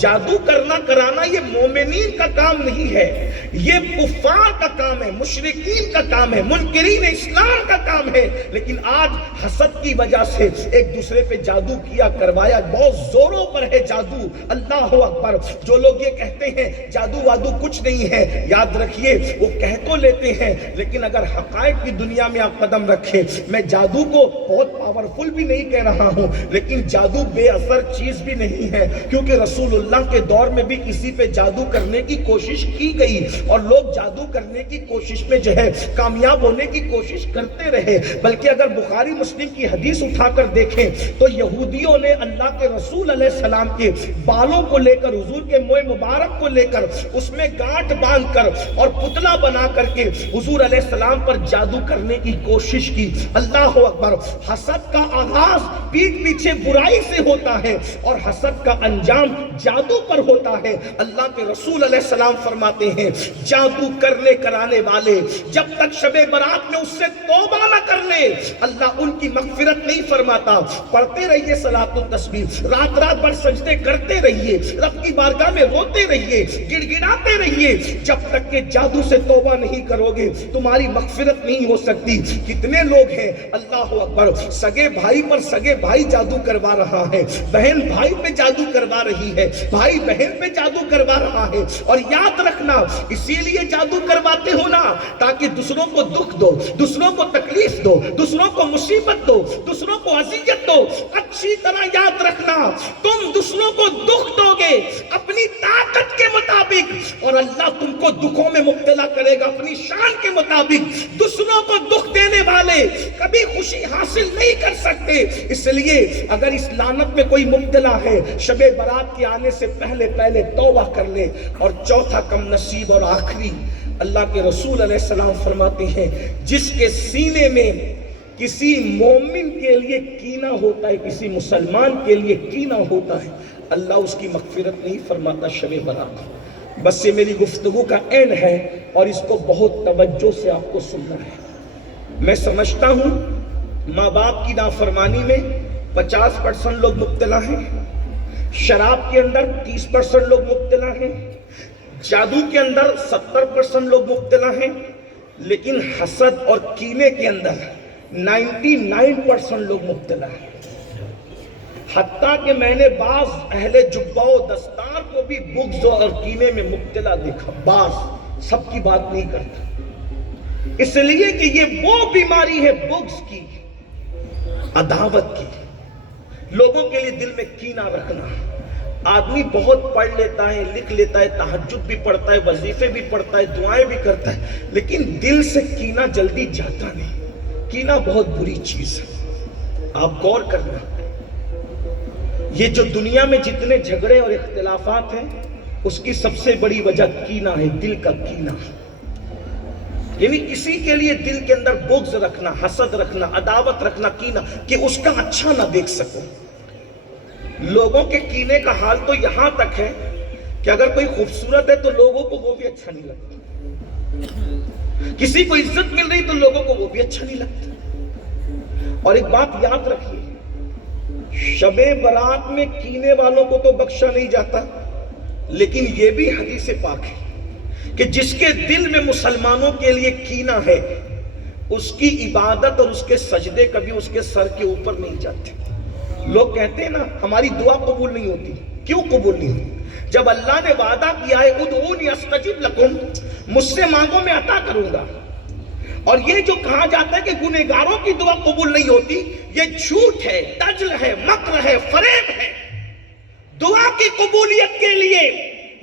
جادو کرنا کرانا یہ مومنین کا کام نہیں ہے، یہ کفار کا کام ہے، مشرکین کا کام ہے، منکرین اسلام کا کام ہے۔ لیکن آج حسد کی وجہ سے ایک دوسرے پہ جادو کیا کروایا، بہت زوروں پر ہے جادو۔ اللہ اکبر۔ جو لوگ یہ کہتے ہیں جادو وادو کچھ نہیں ہے، یاد رکھیے وہ کہہ تو لیتے ہیں، لیکن اگر حقائق کی دنیا میں آپ قدم رکھیں، میں جادو کو بہت پاورفل بھی نہیں کہہ رہا ہوں، لیکن جادو بے اثر چیز بھی نہیں ہے، کیونکہ رسول اللہ کے دور میں بھی کسی پہ جادو کرنے کی کوشش کی گئی اور لوگ جادو کرنے کی کوشش میں جو ہے کامیاب ہونے کی کوشش کرتے رہے۔ بلکہ اگر بخاری مسلم کی حدیث اٹھا کر دیکھیں تو یہودیوں نے اللہ کے رسول علیہ السلام کے بالوں کو لے کر، حضور کے منہ مبارک کو لے کر اس میں گانٹھ باندھ کر اور پتلا بنا کر کے حضور علیہ السلام پر جادو کرنے کی کوشش کی۔ اللہ اکبر۔ حسد کا آغاز پیٹھ پیچھے برائی سے ہوتا ہے اور حسد کا انجام جادو پر ہوتا ہے۔ اللہ کے رسول علیہ السلام فرماتے ہیں جادو کرنے کرانے والے جب تک شب برات میں اس سے توبہ نہ کر لے اللہ ان کی مغفرت نہیں فرماتا۔ پڑھتے رہیے صلاۃ التسبیح، رات رات بھر سجدے کرتے رہیے، رب کی بارگاہ میں روتے رہیے، گڑ گڑاتے رہیے، جب تک کہ جادو سے توبہ نہیں کرو گے تمہاری مغفرت نہیں ہو سکتی۔ کتنے لوگ ہیں اللہ اکبر، سگے بھائی پر سگے بھائی جادو کروا رہا ہے، بہن بھائی پہ جادو کروا رہی ہے، بھائی بہن پہ جادو کروا رہا ہے، اور یاد رکھنا اسی لیے جادو کرواتے ہو نا تاکہ دوسروں کو دکھ دو، دوسروں کو تکلیف دو، دوسروں کو مصیبت دو، دوسروں کو اذیت دو۔ اچھی طرح یاد رکھنا تم دوسروں کو دکھ دو گے اپنی طاقت کے مطابق اور اللہ تم کو دکھوں میں مبتلا کرے گا اپنی شان کے مطابق۔ دوسروں کو دکھ دینے والے کبھی خوشی حاصل نہیں کر سکتے۔ اس لیے اگر اس لعنت میں کوئی مبتلا ہے شب برات کے آنے سے پہلے توبہ کر لے۔ اور چوتھا کم نصیب اور آخری، اللہ کے رسول علیہ السلام فرماتے ہیں جس کے سینے میں کسی مومن کے لیے کینہ ہوتا ہے، کسی مسلمان کے لیے کینہ ہوتا ہے، اللہ اس کی مغفرت نہیں فرماتا شب برات۔ بس یہ میری گفتگو کا اینڈ ہے اور اس کو بہت توجہ سے آپ کو سننا ہے۔ میں سمجھتا ہوں ماں باپ کی نافرمانی میں 50% لوگ مبتلا ہیں، شراب کے اندر 30% لوگ مبتلا ہیں، جادو کے اندر 70% لوگ مبتلا ہیں، لیکن حسد اور کینے کے اندر 99% لوگ مبتلا ہیں۔ حتیٰ کہ میں نے بعض اہل جبہ و دستار کو بھی بغض اور کینے میں مبتلا دیکھا، بعض، سب کی بات نہیں کرتا، اس لیے کہ یہ وہ بیماری ہے بغض کی، عداوت کی، لوگوں کے لیے دل میں کینہ رکھنا۔ آدمی بہت پڑھ لیتا ہے، لکھ لیتا ہے، تہجد بھی پڑھتا ہے، وظیفے بھی پڑھتا ہے، دعائیں بھی کرتا ہے، لیکن دل سے کینہ جلدی جاتا نہیں۔ کینہ بہت بری چیز ہے، آپ غور کرنا۔ یہ جو دنیا میں جتنے جھگڑے اور اختلافات ہیں اس کی سب سے بڑی وجہ کینہ ہے، دل کا کینہ، یعنی کسی کے لیے دل کے اندر بغض رکھنا، حسد رکھنا، عداوت رکھنا، کینہ کہ اس کا اچھا نہ دیکھ سکو۔ لوگوں کے کینے کا حال تو یہاں تک ہے کہ اگر کوئی خوبصورت ہے تو لوگوں کو وہ بھی اچھا نہیں لگتا، کسی کو عزت مل رہی تو لوگوں کو وہ بھی اچھا نہیں لگتا۔ اور ایک بات یاد رکھیے، شب برات میں کینے والوں کو تو بخشا نہیں جاتا، لیکن یہ بھی حدیث پاک ہے کہ جس کے دل میں مسلمانوں کے لیے کینہ ہے اس کی عبادت اور اس کے سجدے کبھی اس کے سر کے اوپر نہیں جاتے۔ لوگ کہتے ہیں نا ہماری دعا قبول نہیں ہوتی، کیوں قبول نہیں ہوتی؟ جب اللہ نے وعدہ کیا ہے ادعونی استجب لکم، مجھ سے مانگو میں عطا کروں گا، اور یہ جو کہا جاتا ہے کہ گنہگاروں کی دعا قبول نہیں ہوتی، یہ جھوٹ ہے، دجل ہے، مکر ہے، فریب ہے۔ دعا کی قبولیت کے لیے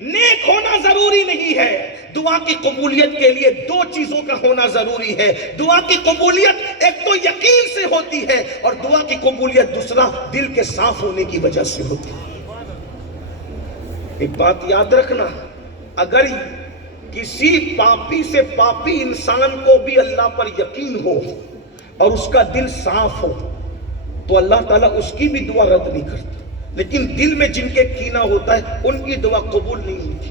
نیک ہونا ضروری نہیں ہے، دعا کی قبولیت کے لیے دو چیزوں کا ہونا ضروری ہے۔ دعا کی قبولیت ایک تو یقین سے ہوتی ہے اور دعا کی قبولیت دوسرا دل کے صاف ہونے کی وجہ سے ہوتی ہے۔ ایک بات یاد رکھنا، اگر کسی پاپی سے پاپی انسان کو بھی اللہ پر یقین ہو اور اس کا دل صاف ہو تو اللہ تعالیٰ اس کی بھی دعا رد نہیں کرتا، لیکن دل میں جن کے کینہ ہوتا ہے ان کی دعا قبول نہیں ہوتی۔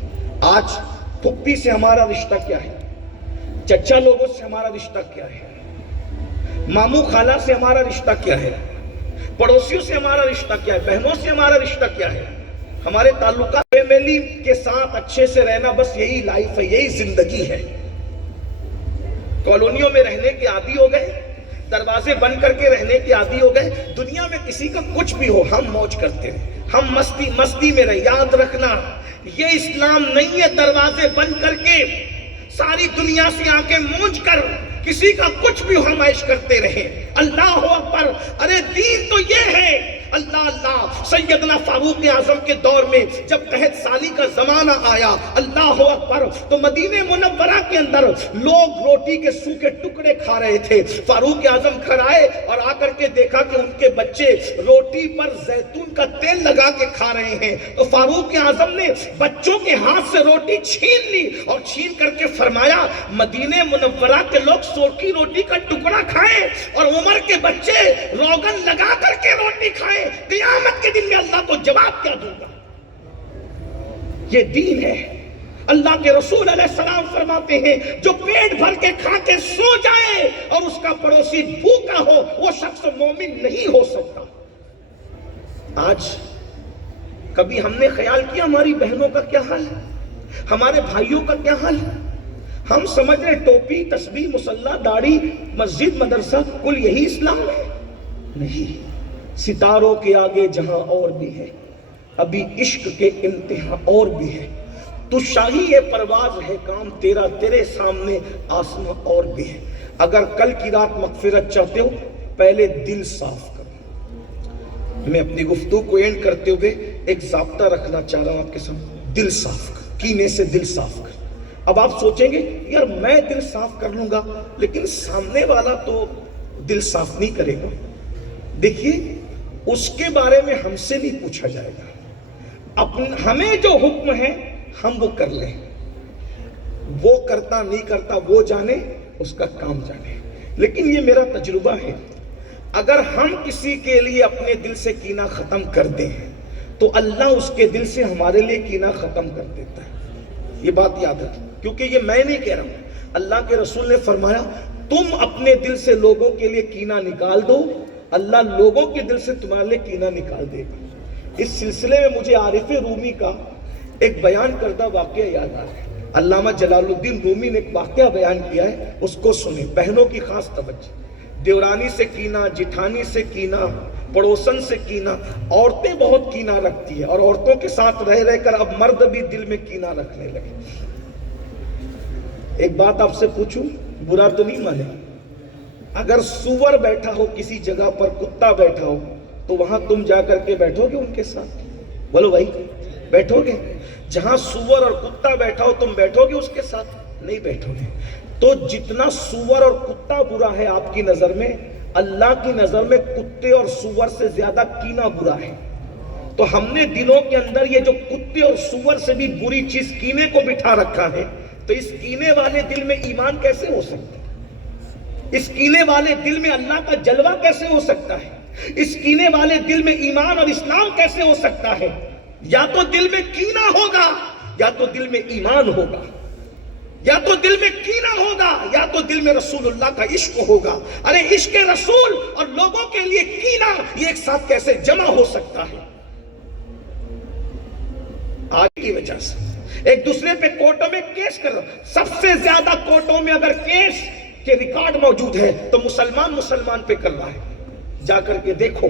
آج پھپھی سے ہمارا رشتہ کیا ہے، چچا لوگوں سے ہمارا رشتہ کیا ہے، ماموں خالہ سے ہمارا رشتہ کیا ہے، پڑوسیوں سے ہمارا رشتہ کیا ہے، بہنوں سے ہمارا رشتہ کیا ہے، ہمارے تعلقات فیملی کے ساتھ اچھے سے رہنا، بس یہی لائف ہے، یہی زندگی ہے۔ کالونیوں میں رہنے کے عادی ہو گئے، دروازے بند کر کے رہنے کے عادی ہو گئے، دنیا میں کسی کا کچھ بھی ہو ہم موج کرتے ہیں، ہم مستی میں رہیں۔ یاد رکھنا یہ اسلام نہیں ہے دروازے بند کر کے ساری دنیا سے آنکھیں مونجھ کر کسی کا کچھ بھی ہم عیش کرتے رہیں۔ اللہ اکبر، ارے دین تو یہ ہے۔ اللہ اللہ، سیدنا فاروق اعظم کے دور میں جب قحط سالی کا زمانہ آیا، اللہ اکبر، تو مدینہ منورہ کے اندر لوگ روٹی کے سوکھے ٹکڑے کھا رہے تھے۔ فاروق اعظم گھر آئے اور آ کر کے دیکھا کہ ان کے بچے روٹی پر زیتون کا تیل لگا کے کھا رہے ہیں، تو فاروق اعظم نے بچوں کے ہاتھ سے روٹی چھین لی اور چھین کر کے فرمایا مدینہ منورہ کے لوگ سوکھی روٹی کا ٹکڑا کھائیں اور عمر کے بچے روغن لگا کر کے روٹی کھائیں، قیامت کے دن میں اللہ کو جواب کیا دوں گا؟ یہ دین ہے۔ اللہ کے رسول علیہ السلام فرماتے ہیں جو پیٹ بھر کے کھا کے سو جائے اور اس کا پڑوسی بھوکا ہو وہ شخص مومن نہیں ہو سکتا۔ آج کبھی ہم نے خیال کیا ہماری بہنوں کا کیا حال ہے، ہمارے بھائیوں کا کیا حال ہے؟ ہم سمجھ رہے ٹوپی، تسبیح، مصلی، داڑھی، مسجد، مدرسہ کل یہی اسلام ہے؟ نہیں، ستاروں کے آگے جہاں اور بھی ہے، ابھی عشق کے انتہا اور بھی ہے، تو شاہی یہ پرواز ہے کام تیرا، تیرے سامنے آسمان اور بھی ہے۔ اگر کل کی رات مغفرت چاہتے ہو پہلے دل صاف کرو۔ میں اپنی گفتگو کو اینڈ کرتے ہوئے ایک ضابطہ رکھنا چاہ رہا ہوں آپ کے سامنے، دل صاف کر، کینے سے دل صاف کر۔ اب آپ سوچیں گے یار میں دل صاف کر لوں گا لیکن سامنے والا تو دل صاف نہیں کرے گا۔ دیکھیے اس کے بارے میں ہم سے نہیں پوچھا جائے گا، ہمیں جو حکم ہے ہم وہ کر لیں، وہ کرتا نہیں کرتا وہ جانے، اس کا کام جانے۔ لیکن یہ میرا تجربہ ہے، اگر ہم کسی کے لیے اپنے دل سے کینہ ختم کر دیں تو اللہ اس کے دل سے ہمارے لیے کینہ ختم کر دیتا ہے۔ یہ بات یاد رکھیں، کیونکہ یہ میں نہیں کہہ رہا ہوں، اللہ کے رسول نے فرمایا تم اپنے دل سے لوگوں کے لیے کینہ نکال دو، اللہ لوگوں کے دل سے تمہارے لیے کینہ نکال دے گا۔ اس سلسلے میں مجھے عارف رومی کا ایک بیان کردہ واقعہ یاد آ رہا ہے۔ علامہ جلال الدین رومی نے ایک واقعہ بیان کیا ہے، اس کو سنیں، بہنوں کی خاص توجہ۔ دیورانی سے کینہ، جٹھانی سے کینہ، پڑوسن سے کینہ، عورتیں بہت کینہ رکھتی ہیں اور عورتوں کے ساتھ رہ رہ کر اب مرد بھی دل میں کینہ رکھنے لگے۔ ایک بات آپ سے پوچھوں، برا تو نہیں مانے، اگر سور بیٹھا ہو کسی جگہ پر، کتا بیٹھا ہو، تو وہاں تم جا کر کے بیٹھو گے ان کے ساتھ؟ بولو بھائی، بیٹھو گے؟ جہاں سور اور کتا بیٹھا ہو تم بیٹھو گے اس کے ساتھ؟ نہیں بیٹھو گے۔ تو جتنا سور اور کتا برا ہے آپ کی نظر میں، اللہ کی نظر میں کتے اور سور سے زیادہ کینہ برا ہے۔ تو ہم نے دلوں کے اندر یہ جو کتے اور سور سے بھی بری چیز کینے کو بٹھا رکھا ہے، تو اس کینے والے دل میں ایمان کیسے ہو سکتا ہے؟ اس کینے والے دل میں اللہ کا جلوہ کیسے ہو سکتا ہے؟ اس کینے والے دل میں ایمان اور اسلام کیسے ہو سکتا ہے؟ یا تو دل میں کینہ ہوگا یا تو دل میں ایمان ہوگا، یا تو دل میں کینہ ہوگا یا تو دل میں رسول اللہ کا عشق ہوگا۔ ارے عشق رسول اور لوگوں کے لیے کینہ، یہ ایک ساتھ کیسے جمع ہو سکتا ہے؟ آج کی وجہ سے ایک دوسرے پہ کورٹوں میں کیس کر رہا، سب سے زیادہ کورٹوں میں اگر کیس کے ریکارڈ موجود ہے تو مسلمان پہ کر رہا ہے، جا کر کے دیکھو۔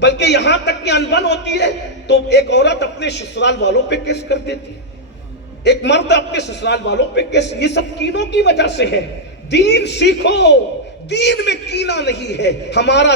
بلکہ یہاں تک کہ انبن ہوتی ہے تو ایک عورت اپنے سسرال والوں پہ کیس کر دیتی ہے، ایک مرد اپنے سسرال والوں پہ کیس۔ یہ سب کینوں کی وجہ سے ہے۔ دین سیکھو، دین میں کینہ نہیں ہے۔ ہمارا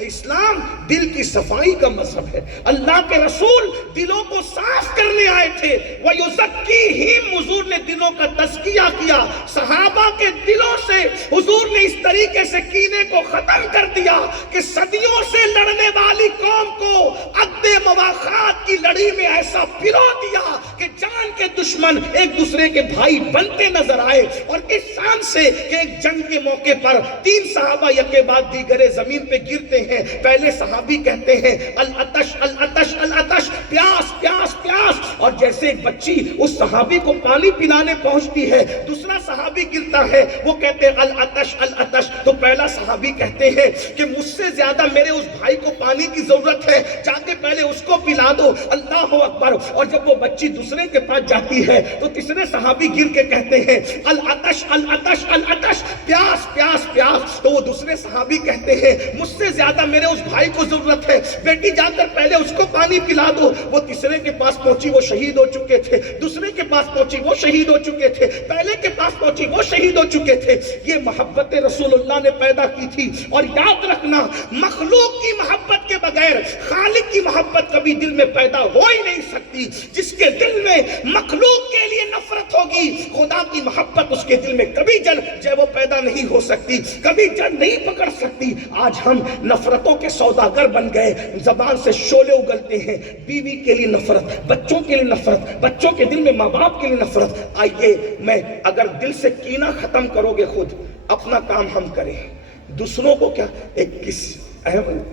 اسلام دل کی صفائی کا مذہب ہے۔ اللہ کے رسول دلوں کو صاف کرنے آئے تھے، وَيُزَكِّيهِمْ، حضور نے دلوں کا تزکیہ کیا۔ صحابہ کے دلوں سے حضور نے اس طریقے سے کینے کو ختم کر دیا کہ صدیوں سے لڑنے والی قوم کو عقد مواخات کی لڑی میں ایسا پرو دیا کہ جان کے دشمن ایک دوسرے کے بھائی بنتے نظر آئے، اور اس شان سے کہ ایک جنگ کے موقع پر 3 صحابہ یکے بعد دیگرے زمین پہ گرتے ہیں۔ پہلے صحابی کہتے ہیں العطش العطش العطش، پیاس پیاس پیاس، اور جیسے ایک بچی اس صحابی کو پانی پلانے پہنچتی ہے، دوسرا صحابی گرتا ہے، وہ کہتے ہیں العطش العطش، تو پہلا صحابی کہتے ہیں کہ مجھ سے زیادہ میرے اس بھائی کو پانی کی ضرورت ہے، جا کے پہلے اس کو پلا دو، اللہ اکبر۔ اور جب وہ بچی دوسرے کے پاس جاتی ہے تو تیسرے صحابی گر کے کہتے ہیں العطش العطش العطش، پیاس پیاس پیاس، تو وہ دوسرے صحابی کہتے ہیں مجھ سے زیادہ میرے اس بھائی کو ضرورت ہے، بیٹی جا کر پہلے اس کو پانی پلا دو۔ وہ تیسرے کے پاس پہنچی، وہ شہید ہو چکے تھے، دوسرے کے پاس پہنچی، وہ شہید ہو چکے تھے، پہلے کے پاس پہنچی، وہ شہید ہو چکے تھے۔ یہ محبت رسول اللہ نے پیدا کی تھی، اور یاد رکھنا مخلوق کی محبت کے بغیر خالق کی محبت کبھی دل میں پیدا ہو ہی نہیں سکتی۔ جس کے دل میں مخلوق کے لیے نفرت ہوگی، خدا کی محبت اس کے دل میں کبھی جل وہ پیدا نہیں ہو سکتی، کبھی جل نہیں پکڑ سکتی۔ آج ہم نفرتوں کے سوداگر بن گئے، زبان سے شعلے اگلتے ہیں، بیوی کے لیے نفرت، بچوں کے لیے نفرت، بچوں کے دل میں ماں باپ کے لیے نفرت۔ آئیے میں اگر دل سے کینہ ختم کرو گے، خود اپنا کام ہم کریں، دوسروں کو کیا۔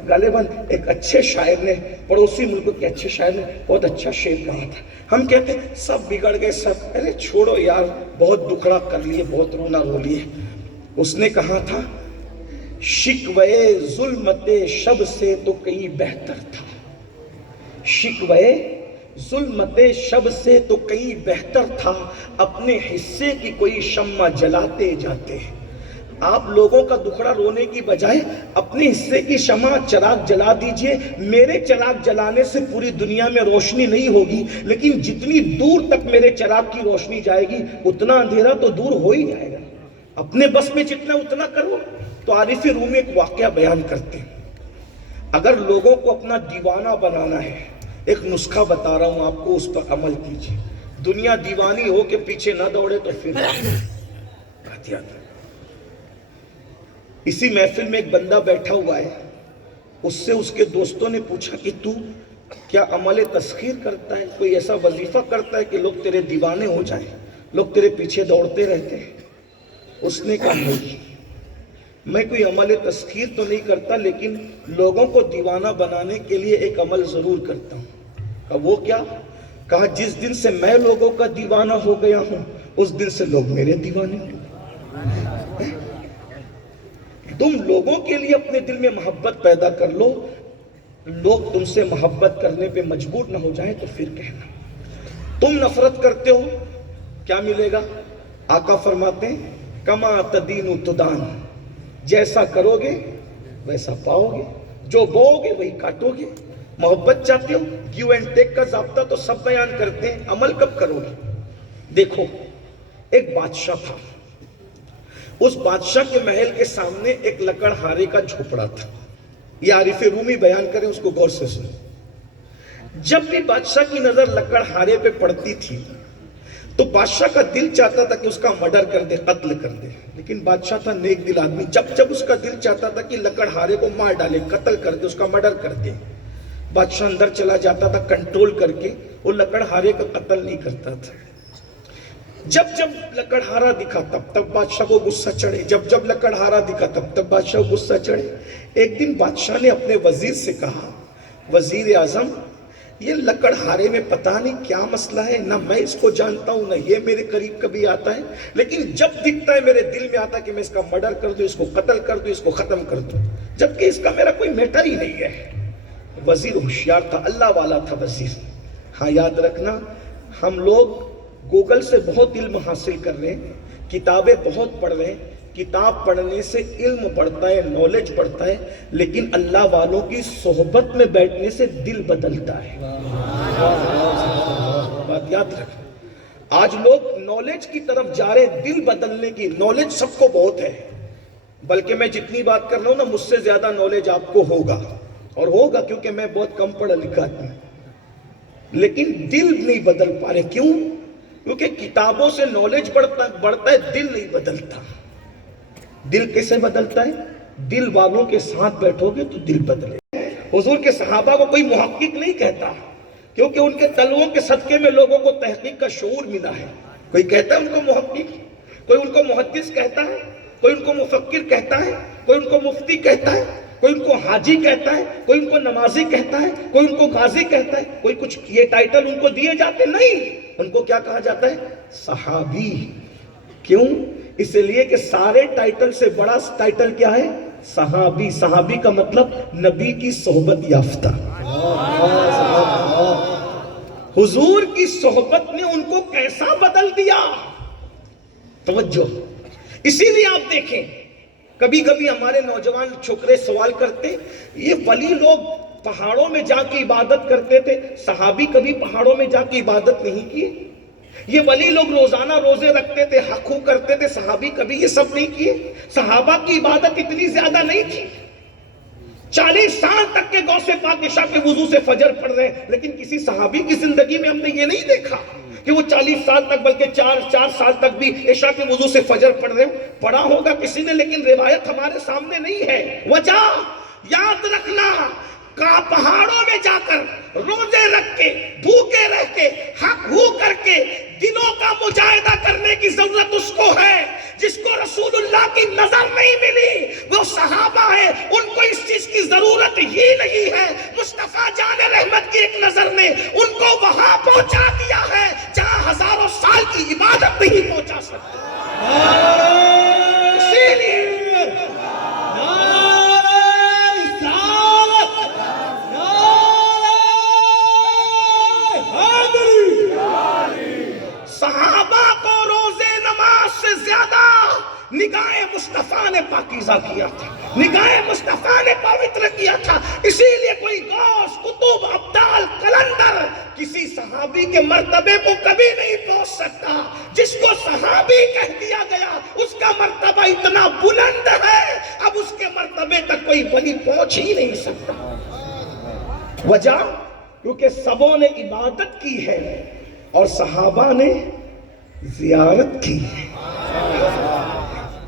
غالباً ایک اچھے شاعر نے، پڑوسی ملک کے اچھے شاعر نے بہت اچھا شعر کہا تھا۔ ہم کہتے ہیں سب بگڑ گئے، سب، ارے چھوڑو یار، بہت دکھڑا کر لیے، بہت رونا رو لیے۔ اس نے کہا تھا شکوے ظلمت شب سے تو کہیں بہتر تھا، شکوے ظلمت شب سے تو کہیں بہتر تھا، اپنے حصے کی کوئی شمع جلاتے جاتے ہیں۔ آپ لوگوں کا دکھڑا رونے کی بجائے اپنے حصے کی شمع چراغ جلا دیجئے۔ میرے چراغ جلانے سے پوری دنیا میں روشنی نہیں ہوگی، لیکن جتنی دور تک میرے چراغ کی روشنی جائے گی اتنا اندھیرا تو دور ہو ہی جائے گا۔ اپنے بس میں جتنا اتنا کرو۔ تو عارف رومی ایک واقعہ بیان کرتے ہیں، اگر لوگوں کو اپنا دیوانہ بنانا ہے، ایک نسخہ بتا رہا ہوں آپ کو، اس پر عمل کیجئے۔ دنیا دیوانی ہو کے پیچھے نہ دوڑے تو پھر بات یاد ہے۔ اسی محفل میں ایک بندہ بیٹھا ہوا ہے، اس سے اس کے دوستوں نے پوچھا کہ تو کیا عمل تسخیر کرتا ہے، کوئی ایسا وظیفہ کرتا ہے کہ لوگ تیرے دیوانے ہو جائیں، لوگ تیرے پیچھے دوڑتے رہتے ہیں؟ اس نے کہا نہیں، میں کوئی عمل تسخیر تو نہیں کرتا، لیکن لوگوں کو دیوانہ بنانے کے لیے ایک عمل ضرور کرتا ہوں۔ کہا وہ کیا؟ کہا جس دن سے میں لوگوں کا دیوانہ ہو گیا ہوں، اس دن سے لوگ میرے دیوانے ہوں۔ تم لوگوں کے لیے اپنے دل میں محبت پیدا کر لو، لوگ تم سے محبت کرنے پہ مجبور نہ ہو جائیں تو پھر کہنا۔ تم نفرت کرتے ہو، کیا ملے گا؟ آقا فرماتے ہیں کما تدین تدان، جیسا کرو گے ویسا پاؤ گے، جو بوؤ گے وہی کاٹو گے۔ محبت چاہتے ہو، گیو اینڈ ٹیک کا ضابطہ تو سب بیان کرتے ہیں، عمل کب کرو گے؟ دیکھو ایک بادشاہ تھا، اس بادشاہ کے محل کے سامنے ایک لکڑہارے کا جھوپڑا تھا۔ یہ عارف رومی بیان کریں، اس کو غور سے سنیں۔ جب بھی بادشاہ کی نظر لکڑہارے پہ پڑتی تھی تو بادشاہ کا دل چاہتا تھا کہ اس کا مرڈر کر دے، قتل کر دے، لیکن بادشاہ تھا نیک دل آدمی، جب اس کا دل چاہتا تھا کہ لکڑہارے کو مار ڈالے، قتل کر دے، اس کا مرڈر کر دے، بادشاہ اندر چلا جاتا تھا کنٹرول کر کے، وہ لکڑہارے کا قتل نہیں کرتا تھا۔ جب لکڑہارا دکھا تب بادشاہ کو غصہ چڑھے، جب لکڑہارا دکھا تب بادشاہ کو غصہ چڑھے۔ ایک دن بادشاہ نے اپنے وزیر سے کہا، وزیر اعظم یہ لکڑہارے میں پتہ نہیں کیا مسئلہ ہے، نہ میں اس کو جانتا ہوں، نہ یہ میرے قریب کبھی آتا ہے، لیکن جب دکھتا ہے میرے دل میں آتا ہے کہ میں اس کا مرڈر کر دوں، اس کو قتل کر دوں، اس کو ختم کر دوں، جبکہ اس کا میرا کوئی میٹر ہی نہیں ہے۔ وزیر ہوشیار تھا، اللہ والا تھا وزیر۔ ہاں یاد رکھنا، ہم لوگ گوگل سے بہت علم حاصل کر رہے ہیں، کتابیں بہت پڑھ رہے ہیں، کتاب پڑھنے سے علم بڑھتا ہے، نالج بڑھتا ہے، لیکن اللہ والوں کی صحبت میں بیٹھنے سے دل بدلتا ہے۔ بات یاد رکھ، آج لوگ نالج کی طرف جا رہے، دل بدلنے کی۔ نالج سب کو بہت ہے، بلکہ میں جتنی بات کر رہا ہوں نا، مجھ سے زیادہ نالج آپ کو ہوگا، اور ہوگا کیونکہ میں بہت کم پڑھا لکھا ہوں، لیکن دل نہیں بدل پا رہے۔ کیوں؟ کیونکہ کتابوں سے نالج بڑھتا ہے، دل نہیں بدلتا۔ دل کیسے بدلتا ہے؟ دل والوں کے ساتھ بیٹھو گے تو دل بدلے۔ حضور کے صحابہ کو کوئی محقق نہیں کہتا، کیونکہ ان کے تلووں کے صدقے میں لوگوں کو تحقیق کا شعور ملا ہے۔ کوئی کہتا ہے ان کو محقق، کوئی ان کو محدث کہتا ہے، کوئی ان کو مفکر کہتا ہے، کوئی ان کو مفتی کہتا ہے، کوئی ان کو حاجی کہتا ہے، کوئی ان کو نمازی کہتا ہے، کوئی ان کو غازی کہتا ہے، کوئی کچھ یہ ٹائٹل ان کو دیے جاتے نہیں، ان کو کیا کہا جاتا ہے؟ صحابی۔ کیوں؟ اس لیے کہ سارے ٹائٹل سے بڑا ٹائٹل کیا ہے؟ صحابی۔ صحابی کا مطلب نبی کی صحبت یافتہ۔ حضور کی صحبت نے ان کو کیسا بدل دیا، توجہ۔ اسی لیے آپ دیکھیں کبھی کبھی ہمارے نوجوان چھوکرے سوال کرتے، یہ ولی لوگ پہاڑوں میں جا کے عبادت کرتے تھے، صحابی کبھی پہاڑوں میں جا کے عبادت نہیں کیے؟ یہ ولی لوگ روزانہ روزے رکھتے تھے، حق کرتے تھے، صحابی کبھی یہ سب نہیں کیے؟ صحابہ کی عبادت اتنی زیادہ نہیں تھی، 40 سال تک کے غوث پاک عشاء کے وضو سے فجر پڑھ رہے ہیں، لیکن کسی صحابی کی زندگی میں ہم نے یہ نہیں دیکھا کہ وہ 40 سال تک بلکہ 4 سال تک بھی عشاء کے وضو سے فجر پڑھ رہے ہیں۔ پڑھا ہوگا کسی نے، لیکن روایت ہمارے سامنے نہیں ہے۔ وجہ یاد رکھنا، پہاڑوں میں جا کر روزے رکھ کے بھوکے رہ کے حق ہو کر کے دلوں کا مجاہدہ کرنے کی ضرورت اس کو ہے جس کو رسول اللہ کی نظر نہیں ملی، وہ صحابہ ہیں، ان کو اس چیز کی ضرورت ہی نہیں ہے۔ مصطفیٰ جان رحمت کی ایک نظر نے ان کو وہاں پہنچا دیا ہے جہاں ہزاروں سال کی عبادت نہیں پہنچا سکتی۔ اسی لیے صحابہ کو روزے نماز سے زیادہ نگاہ مصطفیٰ نے پاکیزہ کیا تھا، نگاہ مصطفیٰ نے پوتر کیا تھا۔ اسی لیے کوئی غوث، قطب، ابدال، قلندر کسی صحابی کے مرتبے کو کبھی نہیں پہنچ سکتا۔ جس کو صحابی کہہ دیا گیا اس کا مرتبہ اتنا بلند ہے، اب اس کے مرتبے تک کوئی ولی پہنچ ہی نہیں سکتا۔ وجہ کیونکہ سبوں نے عبادت کی ہے اور صحابہ نے زیارت کی ہے۔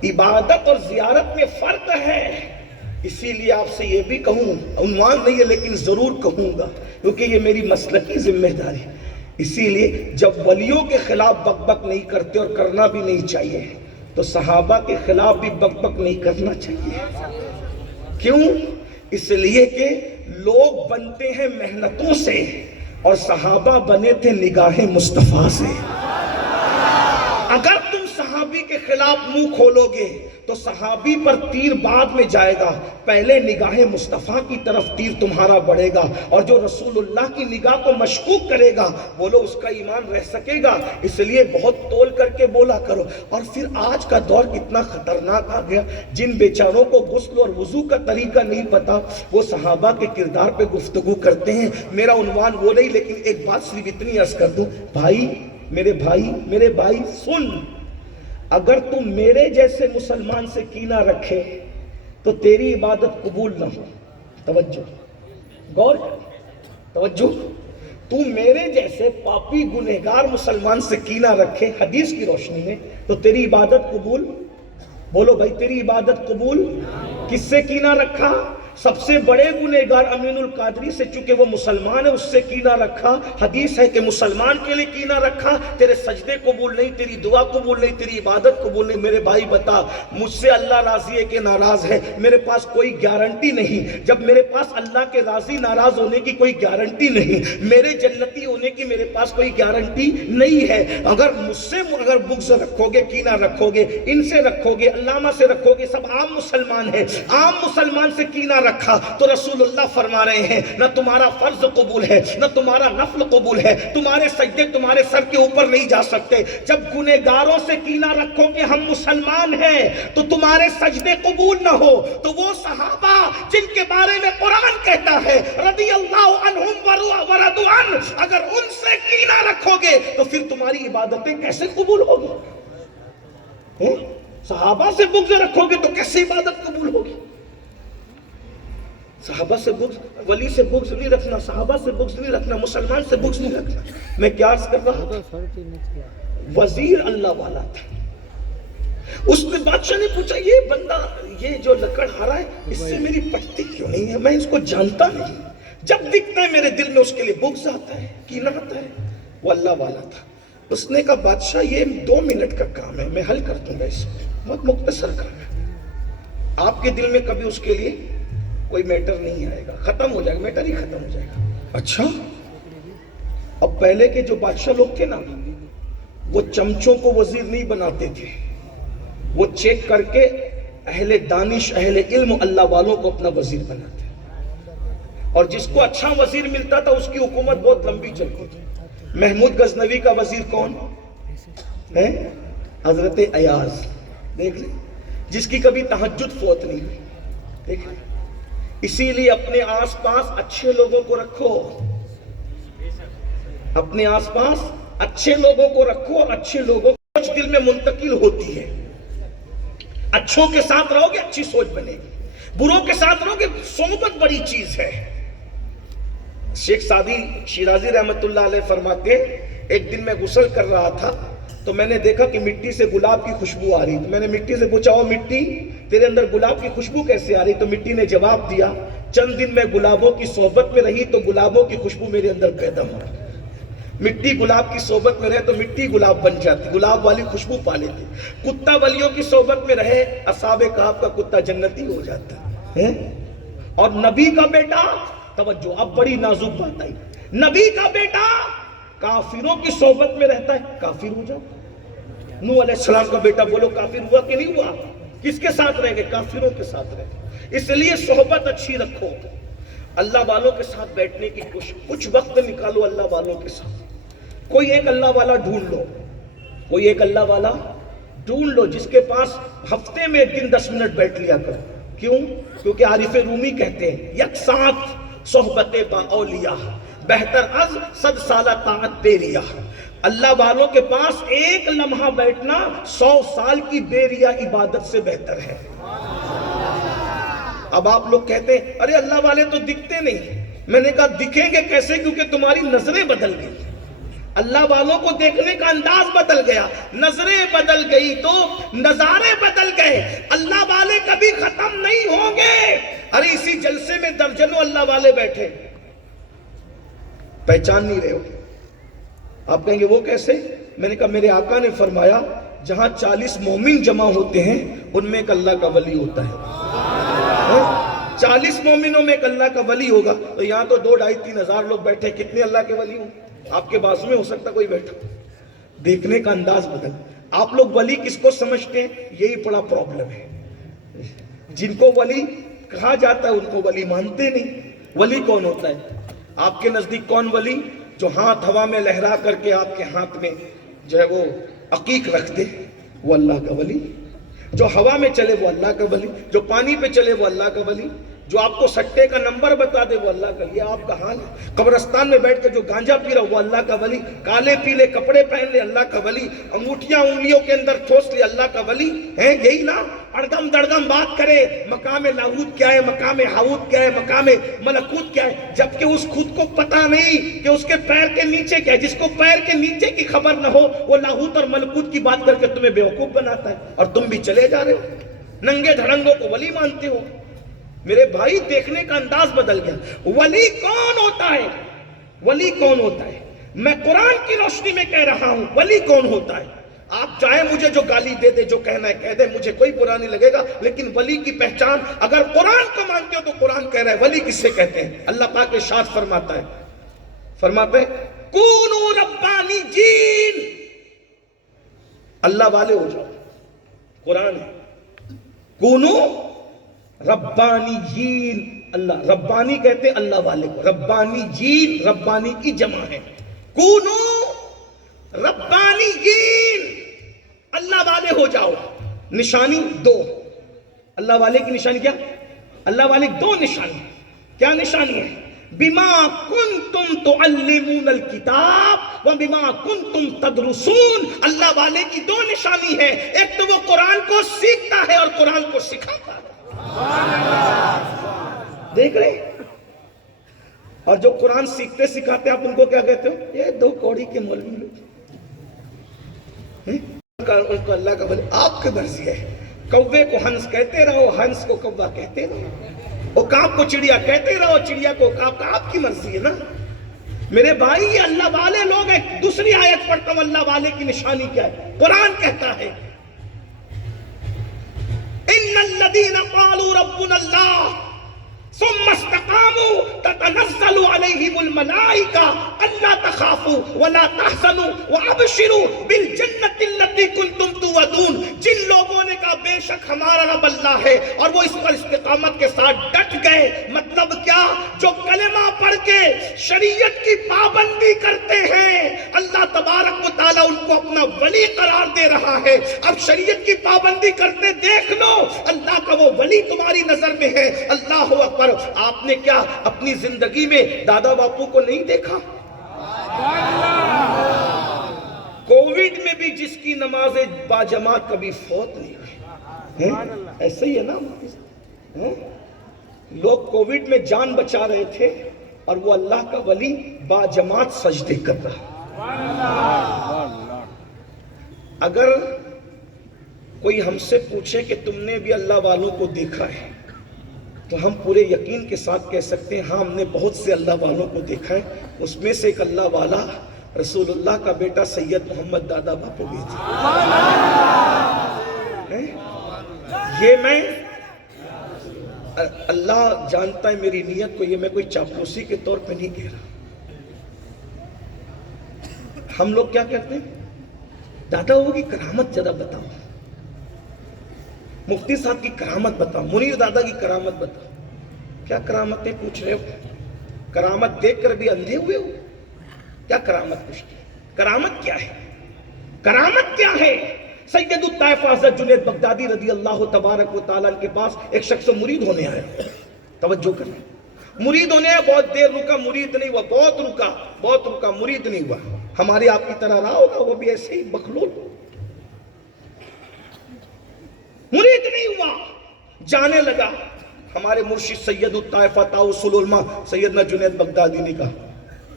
عبادت اور زیارت میں فرق ہے۔ اسی لیے آپ سے یہ بھی کہوں، عنوان نہیں ہے لیکن ضرور کہوں گا کیونکہ یہ میری مسلکی ذمہ داری ہے۔ اسی لیے جب ولیوں کے خلاف بک بک نہیں کرتے اور کرنا بھی نہیں چاہیے تو صحابہ کے خلاف بھی بک بک نہیں کرنا چاہیے۔ کیوں؟ اس لیے کہ لوگ بنتے ہیں محنتوں سے اور صحابہ بنے تھے نگاہ مصطفیٰ سے۔ اگر تم صحابی کے خلاف منہ کھولو گے تو صحابی پر تیر بعد میں جائے گا، پہلے نگاہ مصطفیٰ کی طرف تیر تمہارا بڑھے گا، اور جو رسول اللہ کی نگاہ کو مشکوک کرے گا بولو اس کا ایمان رہ سکے گا۔ اس لیے بہت تول کر کے بولا کرو۔ اور پھر آج کا دور کتنا خطرناک آ گیا، جن بیچاروں کو غسل اور وضو کا طریقہ نہیں پتا وہ صحابہ کے کردار پہ گفتگو کرتے ہیں۔ میرا عنوان وہ نہیں، لیکن ایک بات صرف اتنی عرض کر دوں، میرے بھائی سن، اگر تم میرے جیسے مسلمان سے کینہ رکھے تو تیری عبادت قبول نہ ہو۔ توجہ، غور کر، توجہ۔ تم میرے جیسے پاپی گنہگار مسلمان سے کینہ رکھے حدیث کی روشنی میں تو تیری عبادت قبول، بولو بھائی تیری عبادت قبول۔ کس سے کینہ رکھا؟ سب سے بڑے گنہگار امین القادری سے، چونکہ وہ مسلمان ہے اس سے کینہ رکھا۔ حدیث ہے کہ مسلمان کے لیے کینہ رکھا، تیرے سجدے قبول نہیں، تیری دعا قبول نہیں، تیری عبادت قبول نہیں۔ میرے بھائی بتا، مجھ سے اللہ راضی ہے کہ ناراض ہے؟ میرے پاس کوئی گارنٹی نہیں۔ جب میرے پاس اللہ کے راضی ناراض ہونے کی کوئی گارنٹی نہیں، میرے جنتی ہونے کی میرے پاس کوئی گارنٹی نہیں ہے۔ اگر مجھ سے بغض رکھو گے، کینہ رکھو گے، ان سے رکھو گے، علامہ سے رکھو گے، سب عام مسلمان ہیں، عام مسلمان سے کینہ رکھا تو رسول اللہ فرما رہے ہیں نہ تمہارا فرض قبول ہے نہ تمہارا نفل قبول ہے، تمہارے سجدے تمہارے سر کے اوپر نہیں جا سکتے۔ جب گنہگاروں سے کینہ رکھو کہ ہم مسلمان ہیں تو تمہارے سجدے قبول نہ ہو، تو وہ صحابہ جن کے بارے میں قرآن کہتا ہے رضی اللہ عنہم ورضوا عنہ، اگر ان سے کینہ رکھو گے تو پھر تمہاری عبادتیں کیسے قبول ہوگی؟ صحابہ سے بغض رکھو گے تو کیسے عبادت قبول ہوگی؟ صحابہ سے بغض، ولی سے بغض نہیں رکھنا، صحابہ سے بغض نہیں رکھنا، مسلمان سے بغض نہیں رکھنا۔ میں کیا عرض کر رہا تھا؟ وزیر اللہ والا تھا، اس نے بادشاہ نے پوچھا یہ بندہ یہ جو لکڑہارا ہے اس سے میری پٹتی کیوں نہیں ہے، میں اس کو جانتا نہیں، جب دکھتا ہے میرے دل میں اس کے لیے بغض آتا ہے، کینہ آتا ہے۔ وہ اللہ والا تھا۔ اس نے کہا بادشاہ یہ 2 منٹ کا کام ہے، میں حل کر دوں گا اس کو، بہت مختصر کام ہے، آپ کے دل میں کبھی اس کے لیے کوئی میٹر نہیں آئے گا، ختم ہو جائے گا، میٹر ہی ختم ہو جائے گا۔ اچھا، اب پہلے کے جو بادشاہ لوگ تھے نا وہ چمچوں کو وزیر نہیں بناتے تھے، وہ چیک کر کے اہل دانش اہل علم اللہ والوں کو اپنا وزیر بناتے، اور جس کو اچھا وزیر ملتا تھا اس کی حکومت بہت لمبی چلتی تھی۔ محمود غزنوی کا وزیر کون ہے؟ حضرت ایاز، دیکھ لیں، جس کی کبھی تہجد فوت نہیں ہوئی، دیکھ لیں۔ اسی لیے اپنے آس پاس اچھے لوگوں کو رکھو، اپنے آس پاس اچھے لوگوں کو رکھو، اور اچھے لوگوں کو سوچ دل میں منتقل ہوتی ہے۔ اچھوں کے ساتھ رہو گے اچھی سوچ بنے گی، بروں کے ساتھ رہو گے صحبت بڑی چیز ہے۔ شیخ سعدی شیرازی رحمت اللہ علیہ فرماتے ہیں ایک دن میں غسل کر رہا تھا تو میں نے دیکھا کہ مٹی سے گلاب کی خوشبو آ رہی، تو میں نے مٹی سے پوچھا او مٹی تیرے اندر گلاب کی خوشبو کیسے آ رہی؟ تو مٹی نے جواب دیا چند دن میں گلابوں کی صحبت میں رہی تو گلابوں کی خوشبو میرے اندر پیدا ہو۔ مٹی گلاب کی صحبت میں رہے تو مٹی گلاب بن جاتی، گلاب والی خوشبو پا لیتی۔ کتا ولیوں کی صحبت میں رہے، اصحاب کہف کا کتا جنتی ہو جاتا ہے۔ اور نبی کا بیٹا، توجہ اب بڑی نازک بات آئی، نبی کا بیٹا کافروں کی صحبت میں رہتا ہے، کافر ہو جاتا۔ نوح علیہ السلام کا بیٹا بولو کافر ہوا کہ نہیں ہوا؟ کس کے ساتھ رہیں گے؟ کافروں کے ساتھ رہیں گے۔ اس لیے صحبت اچھی رکھو، اللہ والوں کے ساتھ بیٹھنے کی کوشش، کچھ وقت نکالو اللہ والوں کے ساتھ۔ کوئی ایک اللہ والا ڈھونڈ لو، کوئی ایک اللہ والا ڈھونڈ لو جس کے پاس ہفتے میں 1 دن 10 منٹ بیٹھ لیا کرو۔ کیوں؟ کیونکہ عارف رومی کہتے ہیں یک ساتھ صحبت با اولیاء بہتر از 100 سالہ طاعت بے ریا۔ اللہ والوں کے پاس ایک لمحہ بیٹھنا 100 سال کی بے ریا عبادت سے بہتر ہے۔ اب آپ لوگ کہتے ہیں ارے اللہ والے تو دکھتے نہیں، میں نے کہا دکھیں گے کیسے؟ کیونکہ تمہاری نظریں بدل گئی، اللہ والوں کو دیکھنے کا انداز بدل گیا، نظریں بدل گئی تو نظارے بدل گئے۔ اللہ والے کبھی ختم نہیں ہوں گے۔ ارے اسی جلسے میں درجنوں اللہ والے بیٹھے، پہچان نہیں رہے ہو؟ آپ کہیں گے وہ کیسے؟ میں نے کہا میرے آقا نے فرمایا جہاں 40 مومن جمع ہوتے ہیں ان میں ایک اللہ کا ولی ہوتا ہے۔ 40 مومنوں میں ایک اللہ کا ولی ہوگا، تو یہاں تو 2 ڈھائی 3 ہزار لوگ بیٹھے، کتنے اللہ کے ولی ہوں؟ آپ کے بازو میں ہو سکتا کوئی بیٹھا۔ دیکھنے کا انداز بدل۔ آپ لوگ ولی کس کو سمجھتے ہیں؟ یہی بڑا پرابلم ہے۔ جن کو ولی کہا جاتا ہے ان کو ولی مانتے نہیں۔ ولی کون ہوتا ہے آپ کے نزدیک؟ کون ولی؟ جو ہاتھ ہوا میں لہرا کر کے آپ کے ہاتھ میں جو ہے وہ عقیق رکھ دے، وہ اللہ کا ولی۔ جو ہوا میں چلے وہ اللہ کا ولی، جو پانی پہ چلے وہ اللہ کا ولی، جو آپ کو سٹے کا نمبر بتا دے وہ اللہ کا۔ یہ آپ کا حال ہے۔ قبرستان میں بیٹھ کے جو گانجا پی رہا وہ اللہ کا ولی، کالے پیلے کپڑے پہن لے اللہ کا ولی، انگوٹھیاں انگلیوں کے اندر ٹھوس لے اللہ کا ولی ہے۔ یہی نا اڑگم دڑگم بات کرے مقام لاہوت کیا ہے، مقام ہاوت کیا ہے، مقام ملکوت کیا ہے، جبکہ اس خود کو پتا نہیں کہ اس کے پیر کے نیچے کیا ہے۔ جس کو پیر کے نیچے کی خبر نہ ہو وہ لاہوت اور ملکوت کی بات کر کے تمہیں بیوقوف بناتا ہے، اور تم بھی چلے جا رہے ہو، ننگے دھڑنگوں کو ولی مانتے ہو۔ میرے بھائی دیکھنے کا انداز بدل گیا۔ ولی کون ہوتا ہے؟ ولی کون ہوتا ہے؟ میں قرآن کی روشنی میں کہہ رہا ہوں ولی کون ہوتا ہے۔ آپ چاہے مجھے جو گالی دے دے، جو کہنا ہے کہہ دے، مجھے کوئی برا نہیں لگے گا، لیکن ولی کی پہچان اگر قرآن کو مانتے ہو تو قرآن کہہ رہا ہے ولی کس سے کہتے ہیں۔ اللہ پاک ارشاد فرماتا ہے کونو ربانی جین، اللہ والے ہو جاؤ، قرآن ہے۔ کونو ربانیین، اللہ ربانی کہتے ہیں اللہ والے کو، ربانیین ربانی کی جمع ہے۔ کونو ربانیین، اللہ والے ہو جاؤ۔ نشانی 2، اللہ والے کی نشانی کیا؟ اللہ والے 2 نشانی۔ کیا نشانی ہے؟ بما کنتم تعلمون الکتاب وبما کنتم تدرسون۔ اللہ والے کی 2 نشانی ہے، ایک تو وہ قرآن کو سیکھتا ہے اور قرآن کو سکھاتا ہے۔ دیکھ رہے؟ اور جو قرآن سیکھتے سکھاتے آپ ان کو کیا کہتے ہو؟ یہ 2 کوڑی کے مولوی لوگ۔ ان کو اللہ کا ولی آپ کی مرضی ہے. کوے کو ہنس کہتے رہو, ہنس کو کوا کہتے رہو, اور کانپ کو چڑیا کہتے رہو, چڑیا کو کانپ, آپ کی مرضی ہے نا میرے بھائی. یہ اللہ والے لوگ ہیں. دوسری آیت پڑھتا ہوں, اللہ والے کی نشانی کیا ہے. قرآن کہتا ہے ان الذین قالوا ربنا اللہ ثم استقاموا تتنزل علیہم الملائکہ الا تخافوا ولا تحزنوا وابشروا بالجنۃ التي کنتم توعدون. جن لوگوں نے کہا بے شک ہمارا رب اللہ ہے اور وہ اس پر استقامت کے ساتھ ڈٹ گئے, مطلب کیا, جو کلمہ پڑھ کے شریعت کی پابندی کرتے ہیں اللہ تبارک و تعالیٰ ان کو اپنا ولی قرار دے رہا ہے. اب شریعت کی پابندی کرتے دیکھ لو, اللہ کا وہ ولی تمہاری نظر میں ہے. اللہ اکبر. آپ نے کیا اپنی زندگی میں دادا باپو کو نہیں دیکھا؟ کووڈ میں بھی جس کی نماز باجماعت کبھی فوت نہیں ہوئی, ایسے ہی ہے نا. لوگ کووڈ میں جان بچا رہے تھے اور وہ اللہ کا ولی باجماعت سجدے کر رہا. اگر کوئی ہم سے پوچھے کہ تم نے بھی اللہ والوں کو دیکھا ہے تو ہم پورے یقین کے ساتھ کہہ سکتے ہیں ہاں ہم نے بہت سے اللہ والوں کو دیکھا ہے. اس میں سے ایک اللہ والا رسول اللہ کا بیٹا سید محمد دادا باپو بھی تھا. یہ میں اللہ جانتا ہے میری نیت کو, یہ میں کوئی چاپلوسی کے طور پہ نہیں کہہ رہا. ہم لوگ کیا کہتے ہیں, دادا وہ کی کرامت ذرا بتاؤ, مفتی صاحب کی کرامت بتاؤ, منیر دادا کی کرامت بتاؤ. کیا کرامتیں پوچھ رہے ہو؟ کرامت دیکھ کر بھی اندھے ہوئے ہو؟ کیا کرامت پوچھتے ہیں؟ کرامت کیا ہے؟ کرامت کیا ہے؟ سید الطائفہ حضرت جنید بغدادی رضی اللہ تبارک و تعالیٰ کے پاس ایک شخص مرید ہونے آیا. توجہ کریں, مرید ہونے آیا, بہت دیر رکا, مرید نہیں ہوا, بہت رکا, مرید نہیں ہوا. ہماری آپ کی طرح رہا ہوگا, وہ بھی ایسے ہی بخلول, مرید نہیں ہوا. جانے لگا. ہمارے مرشد سید الطائفہ طاؤس العلماء سیدنا جنید بغدادی نے کہا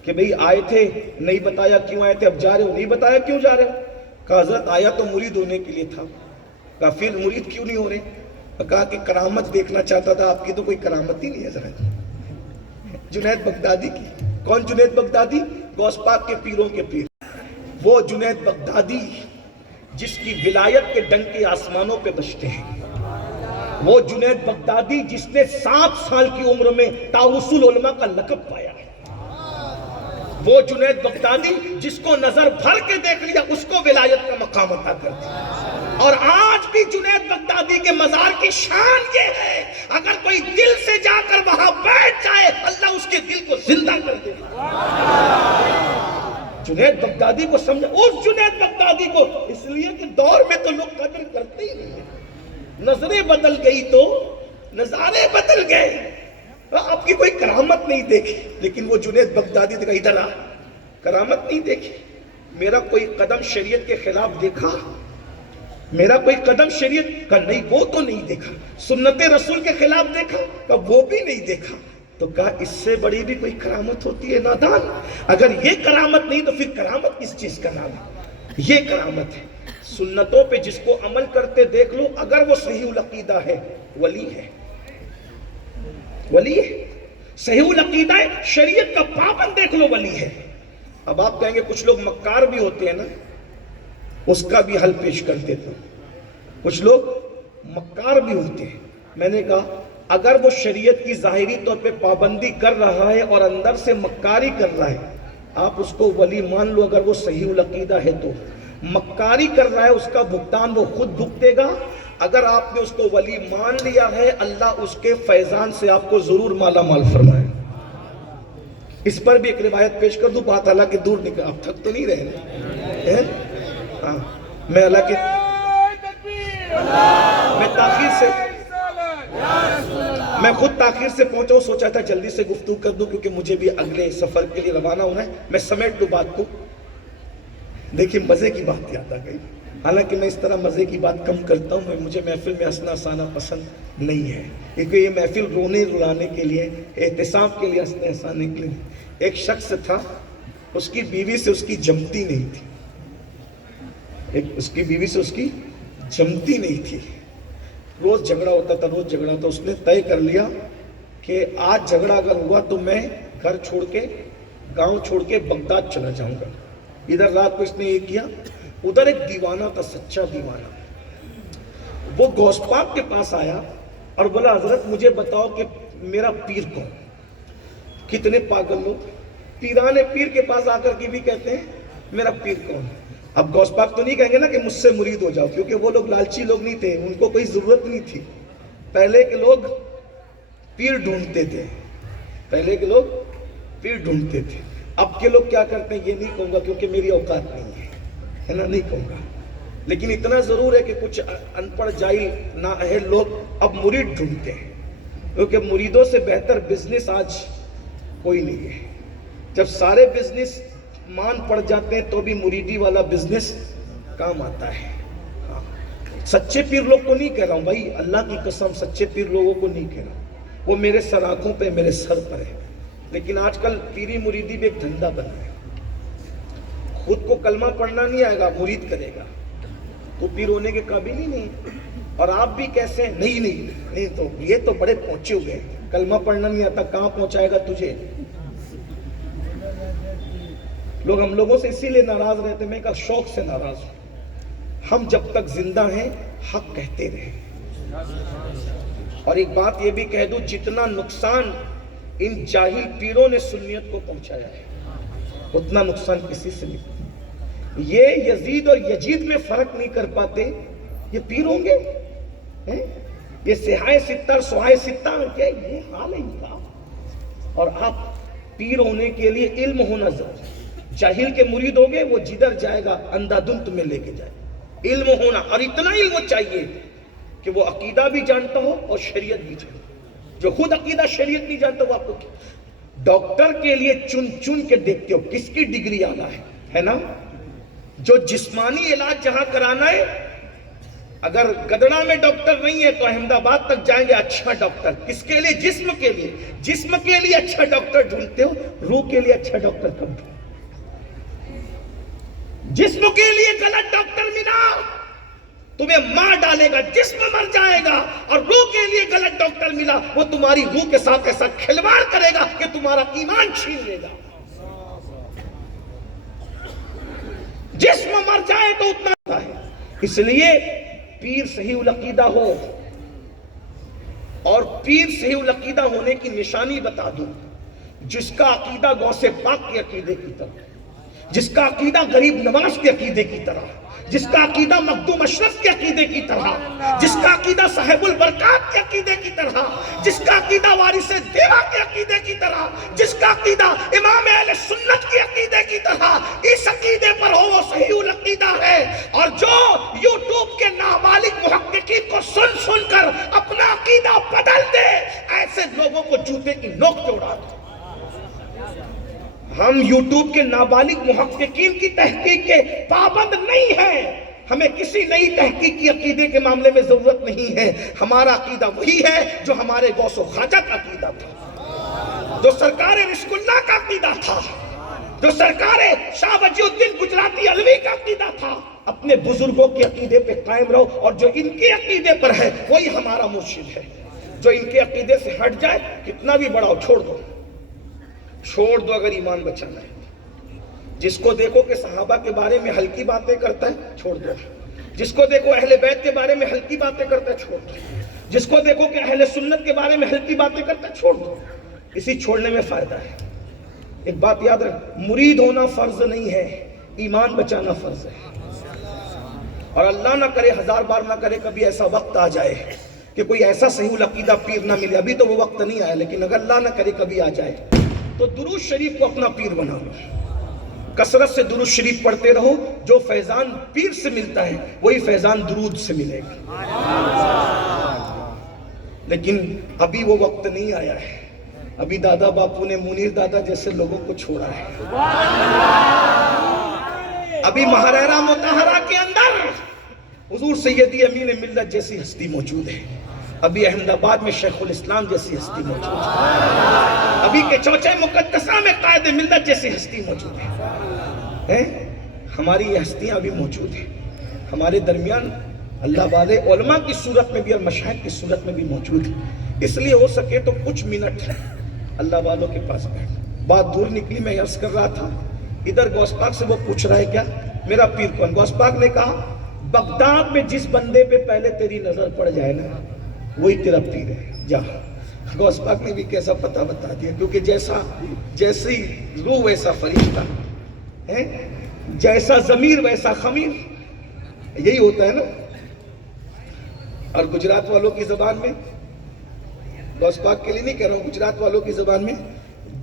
کہ بھئی آئے تھے, نہیں بتایا کیوں آئے تھے, اب جا رہے ہو, نہیں بتایا کیوں جا رہے ہو. کہا حضرت آیا تو مرید ہونے کے لیے تھا. کہا پھر مرید کیوں نہیں ہو رہے؟ کہا کہ کرامت دیکھنا چاہتا تھا, آپ کی تو کوئی کرامت ہی نہیں ہے حضرت. جنید بغدادی کی. کون جنید بغدادی؟ غوث پاک کے پیروں کے پیر. وہ جنید بغدادی جس کی ولایت کے ڈنکے آسمانوں پہ بجتے ہیں, وہ جنید بغدادی جس نے 7 سال کی عمر میں طاؤس العلماء کا لقب پایا ہے, وہ جنید بغدادی جس کو نظر بھر کے دیکھ لیا اس کو ولایت کا مقام عطا کر دیا. اور آج بھی جنید بغدادی کے مزار کی شان یہ ہے, اگر کوئی دل سے جا کر وہاں بیٹھ جائے اللہ اس کے دل کو زندہ کر دے. جنید بغدادی کو سمجھا, اس جنید بغدادی کو, اس لیے کہ دور میں تو لوگ قدر کرتے ہی نہیں ہیں. نظریں بدل گئی تو نظارے بدل گئے. آپ کی کوئی کرامت نہیں دیکھی, لیکن وہ جنید بغدادی نے کہا ادھر آ, کرامت نہیں دیکھی. میرا کوئی قدم شریعت کے خلاف دیکھا, میرا کوئی قدم شریعت کا نہیں, وہ تو نہیں دیکھا. سنت رسول کے خلاف دیکھا, کہ وہ بھی نہیں دیکھا. تو کہا اس سے بڑی بھی کوئی کرامت ہوتی ہے نادان؟ اگر یہ کرامت نہیں تو پھر کرامت کس چیز کا نام ہے؟ یہ کرامت ہے. سنتوں پہ جس کو عمل کرتے دیکھ لو, اگر وہ صحیح العقیدہ ہے ولی ہے, ولی ہے. صحیح العقیدہ ہے, شریعت کا پابند دیکھ لو ولی ہے. اب آپ کہیں گے کچھ لوگ مکار بھی ہوتے ہیں نا, اس کا بھی حل پیش کر دیتا ہوں. کچھ لوگ مکار بھی ہوتے ہیں. میں نے کہا اگر وہ شریعت کی ظاہری طور پہ پابندی کر رہا ہے اور اندر سے مکاری کر رہا ہے, آپ اس کو ولی مان لو اگر وہ صحیح العقیدہ ہے تو. مکاری کر رہا ہے اس کا بھگتان وہ خود بھگتے گا. اگر آپ نے اس کو ولی مان لیا ہے اللہ اس کے فیضان سے آپ کو ضرور مالا مال فرمائے. اس پر بھی ایک روایت پیش کر دوں, بات اللہ کے دور نکل, آپ تھک تو نہیں رہے ہاں. میں اللہ کے میں خود تاخیر سے پہنچا ہوں, سوچا تھا جلدی سے گفتگو کر دوں کیونکہ مجھے بھی اگلے سفر کے لیے روانہ ہونا ہے. میں سمیٹ دوں بات کو. دیکھیں مزے کی بات یاد آ گئی, حالانکہ میں اس طرح مزے کی بات کم کرتا ہوں. مجھے محفل میں ہنسنا ہنسانا پسند نہیں ہے, کیونکہ یہ محفل رونے رلانے کے لیے, احتساب کے لیے, ہنسنے ہنسانے کے لیے. ایک شخص تھا, اس کی بیوی سے اس کی جمتی نہیں تھی. اس کی بیوی سے اس کی جمتی نہیں تھی، روز جھگڑا ہوتا تھا، روز جھگڑا ہوتا. اس نے طے کر لیا کہ آج جھگڑا اگر ہوا تو میں گھر چھوڑ کے، گاؤں چھوڑ کے بغداد چلا جاؤں گا. ادھر رات کو اس نے یہ کیا، ادھر ایک دیوانہ تھا، سچا دیوانہ. وہ غوث پاک کے پاس آیا اور بولا حضرت مجھے بتاؤ کہ میرا پیر کون. کتنے پاگل لوگ پیران پیر کے پاس آ کر کے بھی کہتے ہیں میرا پیر کون. اب غوث پاک تو نہیں کہیں گے نا کہ مجھ سے مرید ہو جاؤ، کیونکہ وہ لوگ لالچی لوگ نہیں تھے، ان کو کوئی ضرورت نہیں تھی. پہلے کے لوگ پیر ڈھونڈتے تھے، پہلے کے لوگ پیر ڈھونڈتے تھے. اب کے لوگ کیا کرتے ہیں یہ نہیں کہوں گا کیونکہ میری اوقات نہیں ہے نا، نہیں کہوں گا. لیکن اتنا ضرور ہے کہ کچھ ان پڑھ جاہل نااہل لوگ اب مرید ڈھونڈتے ہیں، کیونکہ مریدوں سے بہتر بزنس آج کوئی نہیں ہے. جب سارے بزنس مان پڑ جاتے ہیں تو بھی مریدی والا بزنس کام آتا ہے. سچے پیر لوگ کو نہیں کہہ رہا ہوں بھائی، اللہ کی قسم سچے پیر لوگوں کو نہیں کہہ رہا ہوں، وہ میرے سر آنکھوں پہ میرے سر پر ہے. لیکن آج کل پیری مریدی بھی ایک دھندا بنا ہے. خود کو کلمہ پڑھنا نہیں آئے گا، مرید کرے گا تو پیر ہونے کے قابل ہی نہیں. اور آپ بھی کیسے ہیں؟ نہیں تو یہ تو بڑے پہنچے ہوئے ہیں، کلمہ پڑھنا نہیں آتا، کہاں پہنچائے گا تجھے. لوگ ہم لوگوں سے اسی لیے ناراض رہتے ہیں. میں کہا شوق سے ناراض ہوں. ہم جب تک زندہ ہیں حق کہتے رہے. اور ایک بات یہ بھی کہہ دوں، جتنا نقصان ان جاہل پیروں نے سنیت کو پہنچایا ہے اتنا نقصان کسی سے نہیں. یہ یزید اور یجید میں فرق نہیں کر پاتے، یہ پیر ہوں گے، یہ سہائے ستر سہائے ستر، کیا یہ حال ہے ان کا. اور آپ پیر ہونے کے لیے علم ہونا ضروری. جاہل کے مرید ہوگے وہ جدھر جائے گا اندھا دھند تمہیں لے کے جائے. علم ہونا، اور اتنا علم چاہیے کہ وہ عقیدہ بھی جانتا ہو اور شریعت بھی جانتا ہو. جو خود عقیدہ شریعت نہیں جانتا وہ آپ کو کیا. ڈاکٹر کے لیے چن چن کے دیکھتے ہو کس کی ڈگری اعلیٰ ہے نا. جو جسمانی علاج جہاں کرانا ہے، اگر گدڑا میں ڈاکٹر نہیں ہے تو احمد آباد تک جائیں گے اچھا ڈاکٹر. کس کے لیے؟ جسم کے لیے. جسم کے لیے اچھا ڈاکٹر ڈھونڈتے ہو، روح کے لیے اچھا ڈاکٹر کب ڈھونڈتے؟ جسم کے لیے غلط ڈاکٹر ملا تمہیں مار ڈالے گا، جسم مر جائے گا. اور روح کے لیے غلط ڈاکٹر ملا وہ تمہاری روح کے ساتھ ایسا کھلواڑ کرے گا کہ تمہارا ایمان چھین لے گا. جسم مر جائے تو اتنا ہے. اس لیے پیر صحیح العقیدہ ہو. اور پیر صحیح العقیدہ ہونے کی نشانی بتا دوں، جس کا عقیدہ غوث پاک کے عقیدے کی طرح، جس کا عقیدہ غریب نواز کے عقیدے کی طرح، جس کا عقیدہ مخدوم اشرف کے عقیدے کی طرح، جس کا عقیدہ صاحب البرکات کے عقیدے کی طرح، جس کا عقیدہ وارث دیوا کے عقیدے کی طرح، جس کا عقیدہ امام اہل سنت کے عقیدے کی طرح، اس عقیدے پر ہو وہ صحیح العقیدہ ہے. اور جو یوٹیوب کے نابالغ محققین کو سن سن کر اپنا عقیدہ بدل دے، ایسے لوگوں کو جوتے کی نوک پہ اڑا دے. ہم یوٹیوب کے نابالغ محققین کی تحقیق کے پابند نہیں ہیں. ہمیں کسی نئی تحقیقی عقیدے کے معاملے میں ضرورت نہیں ہے. ہمارا عقیدہ وہی ہے جو ہمارے غوث و خواجہ کا عقیدہ تھا، جو سرکار رشک اللہ کا عقیدہ تھا، جو سرکار شاہ وجی الدین گجراتی علوی کا عقیدہ تھا. اپنے بزرگوں کے عقیدے پہ قائم رہو، اور جو ان کے عقیدے پر ہے وہی ہمارا مرشد ہے. جو ان کے عقیدے سے ہٹ جائے کتنا بھی بڑا ہو چھوڑ دو، چھوڑ دو اگر ایمان بچانا ہے. جس کو دیکھو کہ صحابہ کے بارے میں ہلکی باتیں کرتا ہے چھوڑ دو. جس کو دیکھو اہل بیت کے بارے میں ہلکی باتیں کرتا ہے چھوڑ دو. جس کو دیکھو کہ اہل سنت کے بارے میں ہلکی باتیں کرتا ہے چھوڑ دو. اسی چھوڑنے میں فائدہ ہے. ایک بات یاد رکھ، مرید ہونا فرض نہیں ہے، ایمان بچانا فرض ہے. اور اللہ نہ کرے، ہزار بار نہ کرے، کبھی ایسا وقت آ جائے کہ کوئی ایسا صحیح العقیدہ پیر نہ ملے. ابھی تو وہ وقت نہیں آیا، لیکن اگر اللہ نہ کرے کبھی آ جائے تو درود شریف کو اپنا پیر بنا لو. کثرت سے درود شریف پڑھتے رہو. جو فیضان پیر سے ملتا ہے وہی فیضان درود سے ملے گا. لیکن ابھی وہ وقت نہیں آیا ہے. ابھی دادا باپو نے منیر دادا جیسے لوگوں کو چھوڑا ہے. ابھی مہرحرہ مطہرہ کے اندر حضور سیدی امین ملت جیسی ہستی موجود ہے. ابھی احمد آباد میں شیخ الاسلام جیسی ہستی موجود ہے. ابھی کے چوچے مقدسہ میں قائد ملت جیسی ہستی موجود ہے. ہماری یہ ہستیاں ابھی موجود ہیں. ہمارے درمیان اللہ والے علماء کی صورت میں بھی اور مشائخ کی صورت میں بھی موجود ہیں، اس لیے ہو سکے تو کچھ منٹ اللہ والوں کے پاس بیٹھ۔ بات دور نکلی، میں عرض کر رہا تھا ادھر غوث پاک سے وہ پوچھ رہا ہے کیا میرا پیر کون؟ غوث پاک نے کہا بغداد میں جس بندے پہ پہلے تیری نظر پڑ جائے نا وہی تیرا پیر ہے، جا۔ غوث پاک نے بھی کیسا پتہ بتا دیا، کیونکہ جیسی روح ویسا فرشتہ ہے، جیسا ضمیر ویسا خمیر، یہی ہوتا ہے نا۔ اور گجرات والوں کی زبان میں، غوث پاک کے لیے نہیں کہہ رہا ہوں، گجرات والوں کی زبان میں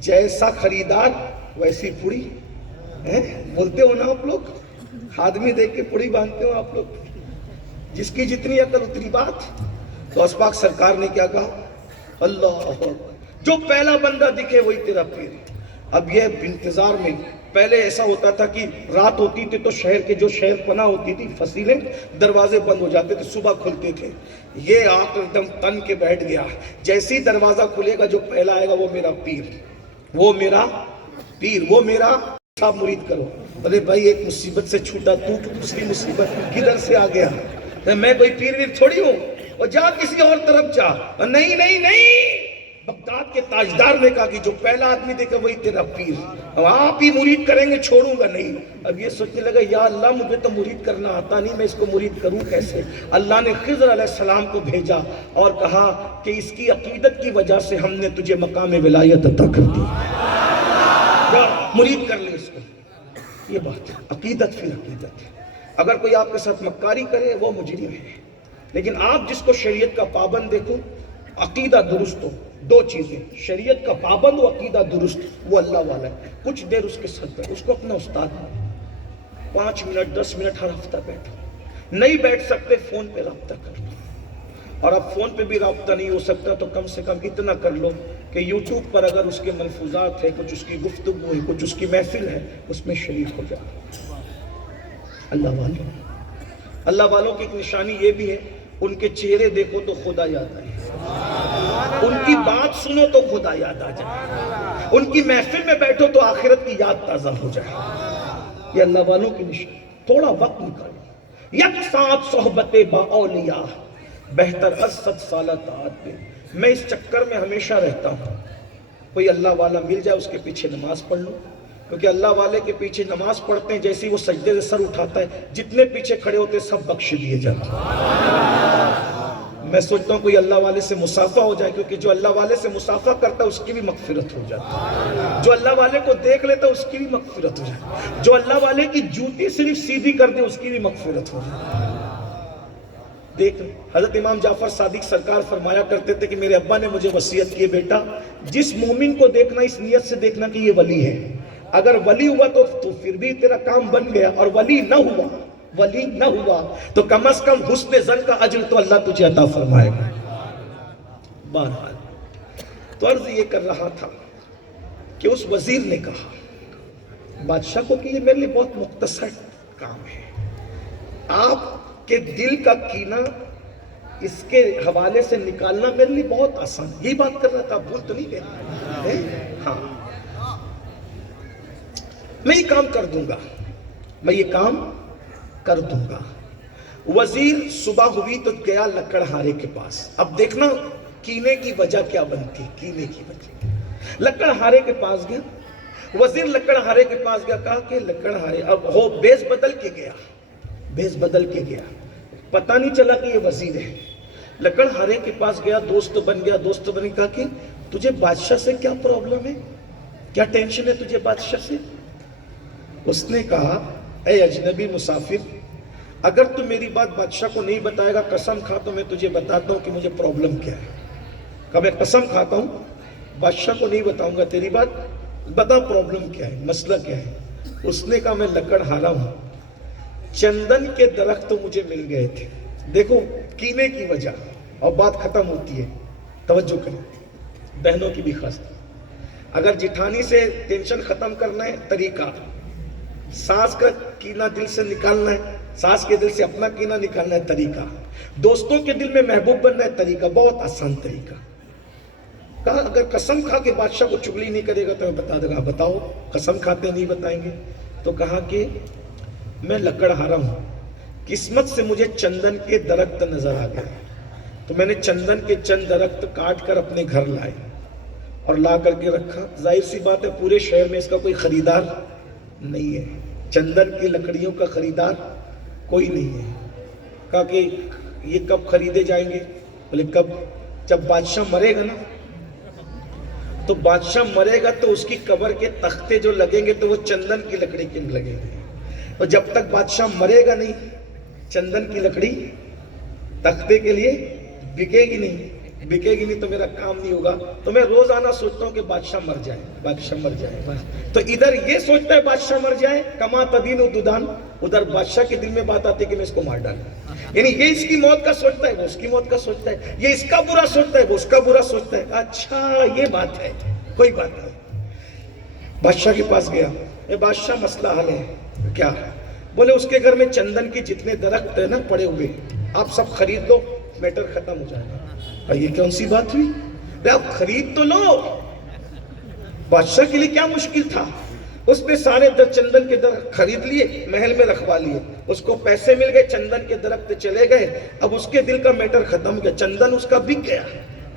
جیسا خریدار ویسی پوڑی، بولتے ہو نا آپ لوگ، آدمی دیکھ کے پوڑی باندھتے ہو آپ لوگ، جس کی جتنی عقل اتنی بات۔ غوث پاک سرکار نے کیا کہا؟ اللہ اکبر، جو پہلا بندہ دکھے وہی تیرا پیر ہے۔ اب یہ انتظار میں، پہلے ایسا ہوتا تھا کہ رات ہوتی تھی تو شہر کے جو شہر پناہ ہوتی تھی فصیلیں، دروازے بند ہو جاتے تھے، صبح کھلتے تھے۔ یہ آ کر ایک دم تن کے بیٹھ گیا، جیسے ہی دروازہ کھلے گا جو پہلا آئے گا وہ میرا پیر، وہ میرا پیر، وہ میرا صاحب مرید کرو۔ بولے بھائی ایک مصیبت سے چھوٹا تو دوسری مصیبت کدھر سے آ گیا؟ میں کوئی پیر ویر تھوڑی ہوں، اور جا کسی اور طرف جا۔ نہیں نہیں نہیں، بغداد کے تاجدار نے کہا کہ جو پہلا آدمی دیکھا وہی تیرا پیر، آپ ہی مرید کریں گے، چھوڑوں گا نہیں۔ اب یہ سوچنے لگا یا اللہ مجھے تو مرید کرنا آتا نہیں، میں اس کو مرید کروں کیسے؟ اللہ نے خضر علیہ السلام کو بھیجا اور کہا کہ اس کی عقیدت کی وجہ سے ہم نے تجھے مقام ولایت عطا کر دی، مرید کر لے اس کو۔ یہ بات عقیدت پھر عقیدت ہے۔ اگر کوئی آپ کے ساتھ مکاری کرے وہ مجرم ہے، لیکن آپ جس کو شریعت کا پابند دیکھو، عقیدہ درست ہو، دو چیزیں، شریعت کا پابند و عقیدہ درست، وہ اللہ والا ہے، کچھ دیر اس کے ساتھ بیٹھو، اس کو اپنا استاد 5 منٹ 10 منٹ ہر ہفتہ بیٹھو۔ نہیں بیٹھ سکتے فون پہ رابطہ کر لو، اور اب فون پہ بھی رابطہ نہیں ہو سکتا تو کم سے کم اتنا کر لو کہ یوٹیوب پر اگر اس کے ملفوظات ہیں، کچھ اس کی گفتگو ہے، کچھ اس کی محفل ہے، اس میں شریک ہو جاؤ۔ اللہ والوں کی ایک نشانی یہ بھی ہے، ان کے چہرے دیکھو تو خدا یاد آئے، ان کی بات سنو تو خدا یاد آ جائے، ان کی محفل میں بیٹھو تو آخرت کی یاد تازہ ہو جائے۔ یہ اللہ والوں کی نشانی۔ تھوڑا وقت نکالو، یک ساتھ صحبت با اولیاء بہتر از 100 سالہ طاعت میں۔ میں اس چکر میں ہمیشہ رہتا ہوں، کوئی اللہ والا مل جائے اس کے پیچھے نماز پڑھ لو، کیونکہ اللہ والے کے پیچھے نماز پڑھتے ہیں جیسے وہ سجدے سے سر اٹھاتا ہے، جتنے پیچھے کھڑے ہوتے ہیں سب بخش دیے جاتے ہیں۔ میں سوچتا ہوں کوئی اللہ والے سے مصافحہ ہو جائے، کیونکہ جو اللہ والے سے مصافحہ کرتا ہے اس کی بھی مغفرت ہو جاتی ہے، جو اللہ والے کو دیکھ لیتا ہے اس کی بھی مغفرت ہو جاتی ہے، جو اللہ والے کی جوتی صرف سیدھی کر دے اس کی بھی مغفرت ہو جاتی ہے۔ دیکھ، حضرت امام جعفر صادق سرکار فرمایا کرتے تھے کہ میرے ابا نے مجھے وصیت کی، بیٹا جس مومن کو دیکھنا اس نیت سے دیکھنا کہ یہ ولی ہے، اگر ولی ہوا تو پھر بھی تیرا کام بن گیا، اور ولی نہ ہوا تو کم از کم حسن ظن کا اجر تو اللہ تجھے عطا فرمائے گا۔ بہرحال تو عرض یہ کر رہا تھا کہ اس وزیر نے کہا بادشاہ کو کہ یہ میرے لیے بہت مختصر کام ہے، آپ کہ دل کا کینہ اس کے حوالے سے نکالنا میرے لیے بہت آسان ہے۔ یہی بات کر رہا تھا، بھول تو نہیں گئے؟ ہاں، میں یہ کام کر دوں گا، میں یہ کام کر دوں گا۔ وزیر صبح ہوئی تو گیا لکڑہارے کے پاس۔ اب دیکھنا کینے کی وجہ کیا بنتی، کینے کی وجہ۔ لکڑہارے کے پاس گیا، وزیر لکڑہارے کے پاس گیا، کہا کہ لکڑہارے، اب ہو بیس بدل کے گیا، پتہ نہیں چلا کہ یہ وزیر ہے۔ لکڑہارے کے پاس گیا، دوست بن گیا، کہا کہ تجھے بادشاہ سے کیا پرابلم ہے، کیا ٹینشن ہے تجھے بادشاہ سے؟ اس نے کہا اے اجنبی مسافر، اگر تو میری بات بادشاہ کو نہیں بتائے گا قسم کھا تو میں تجھے بتاتا ہوں کہ مجھے پرابلم کیا ہے۔ کہا میں قسم کھاتا ہوں بادشاہ کو نہیں بتاؤں گا تیری بات، بتا پرابلم کیا ہے، مسئلہ کیا ہے؟ اس نے کہا میں لکڑہارا ہوں، چندن کے درخت تو مجھے مل گئے تھے۔ دیکھو کینے کی وجہ، اور بات ختم ہوتی ہے۔ توجہ کریں بہنوں کی بھی خاص، اگر جٹھانی سے ٹینشن ختم کرنا ہے طریقہ، ساس کا کینہ دل سے نکالنا ہے، ساس کے دل سے اپنا کینہ نکالنا ہے طریقہ، دوستوں کے دل میں محبوب بننا ہے طریقہ، بہت آسان طریقہ۔ کہا اگر قسم کھا کے بادشاہ کو چگلی نہیں کرے گا تو میں بتا دے گا۔ بتاؤ، قسم کھاتے نہیں بتائیں گے؟ تو کہا کہ میں لکڑہارا ہوں، قسمت سے مجھے چندن کے درخت نظر آ گئے، تو میں نے چندن کے چند درخت کاٹ کر اپنے گھر لائے اور لا کر کے رکھا۔ ظاہر سی بات ہے پورے شہر میں اس کا کوئی خریدار نہیں ہے، چندن کی لکڑیوں کا خریدار کوئی نہیں ہے۔ کہا کہ یہ کب خریدے جائیں گے؟ بولے کب؟ جب بادشاہ مرے گا نا، تو بادشاہ مرے گا تو اس کی قبر کے تختے جو لگیں گے تو وہ چندن کی لکڑی کے لگیں گے، اور جب تک بادشاہ مرے گا نہیں چندن کی لکڑی تختے کے لیے بکے گی نہیں تو میرا کام نہیں ہوگا۔ تو میں روزانہ سوچتا ہوں کہ بادشاہ مر جائے، تو ادھر یہ سوچتا ہے بادشاہ مر جائے، کما تدین و ددان، ادھر بادشاہ کے دل میں بات آتی ہے کہ میں اس کو مار ڈالوں۔ یعنی یہ اس کی موت کا سوچتا ہے، وہ اس کی موت کا سوچتا ہے، یہ اس کا برا سوچتا ہے، وہ اس کا برا سوچتا ہے۔ اچھا یہ بات ہے، کوئی بات نہیں۔ بادشاہ کے پاس گیا، اے بادشاہ مسئلہ حل ہے۔ کیا؟ بولے اس کے گھر میں چندن کی جتنے درخت ہیں نا پڑے ہوئے، آپ سب خرید لو، میٹر ختم ہو جائے گا۔ یہ کون سی بات ہوئی؟ آپ خرید تو لو۔ بادشاہ کے لیے کیا مشکل تھا؟ اس نے سارے چندن کے درخت خرید لیے، محل میں رکھوا لیے، اس کو پیسے مل گئے، چندن کے درخت چلے گئے۔ اب اس کے دل کا میٹر ختم گیا، چندن اس کا بک گیا،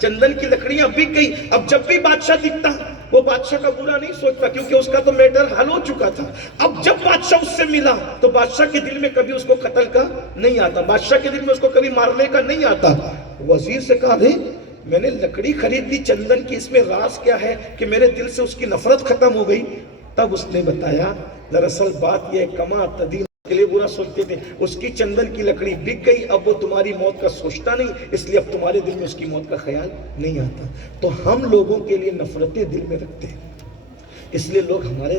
چندن کی لکڑیاں بک گئی۔ اب جب بھی بادشاہ دکھتا وہ بادشاہ کا برا نہیں سوچتا، کیونکہ اس کا تو میٹر حل ہو چکا تھا۔ اب جب بادشاہ اس سے ملا تو بادشاہ کے دل میں کبھی اس کو قتل کا نہیں آتا، بادشاہ کے دل میں اس کو کبھی مارنے کا نہیں آتا۔ وزیر سے کہا بھئی میں نے لکڑی خرید لی چندن کی، اس میں راز کیا ہے کہ میرے دل سے اس کی نفرت ختم ہو گئی؟ تب اس نے بتایا دراصل بات یہ ہے، کما تدین کے لیے برا سوچتے تھے، اس کی چندن کی لکڑی بک گئی، اب وہ تمہاری موت کا سوچتا نہیں، اس لیے اب تمہارے دل میں اس کی موت کا خیال نہیں آتا۔ تو ہم لوگوں کے لیے نفرتیں دل میں رکھتے ہیں، اس لیے لوگ ہمارے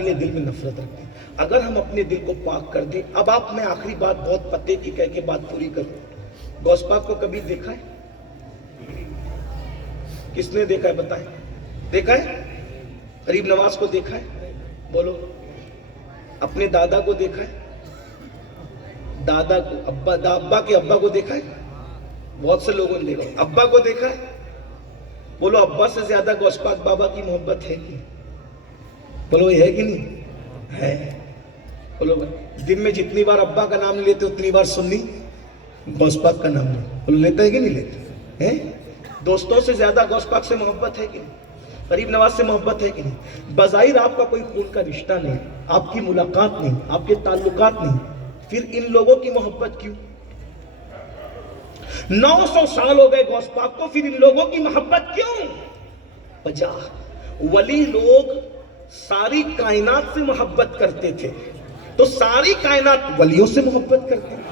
لیے دل میں نفرت رکھتے ہیں۔ اگر ہم اپنے دل کو پاک کر دیں۔ اب آپ میں آخری بات بہت پتے کی کہہ کے بات پوری کروں۔ غوث پاک کو کبھی دیکھا ہے؟ کس نے دیکھا ہے بتائیں؟ دیکھا ہے؟ غریب نواز کو دیکھا ہے؟ بولو۔ اپنے دادا کو دیکھا ہے؟ دادا کو، ابا کے ابا کو دیکھا ہے؟ بہت سے لوگوں نے دیکھا۔ ابا کو دیکھا ہے؟ بولو ابا سے زیادہ غوث پاک بابا کی محبت ہے کہ بولو یہ ہے کہ نہیں ہے؟ بولو دن میں جتنی بار ابا کا نام لیتے اتنی بار سنی غوث پاک کا نام نہیں، بولو لیتے ہے کہ نہیں لیتے؟ دوستوں سے زیادہ غوث پاک سے محبت ہے کہ نہیں؟ غریب نواز سے محبت ہے کہ نہیں؟ بظاہر آپ کا کوئی خون کا رشتہ نہیں، آپ کی ملاقات نہیں، آپ کے تعلقات نہیں، پھر ان لوگوں کی محبت کیوں؟ 900 سال ہو گئے غوث پاک کو، پھر ان لوگوں کی محبت کیوں؟ وجہ ولی لوگ ساری کائنات سے محبت کرتے تھے، تو ساری کائنات ولیوں سے محبت کرتے ہیں۔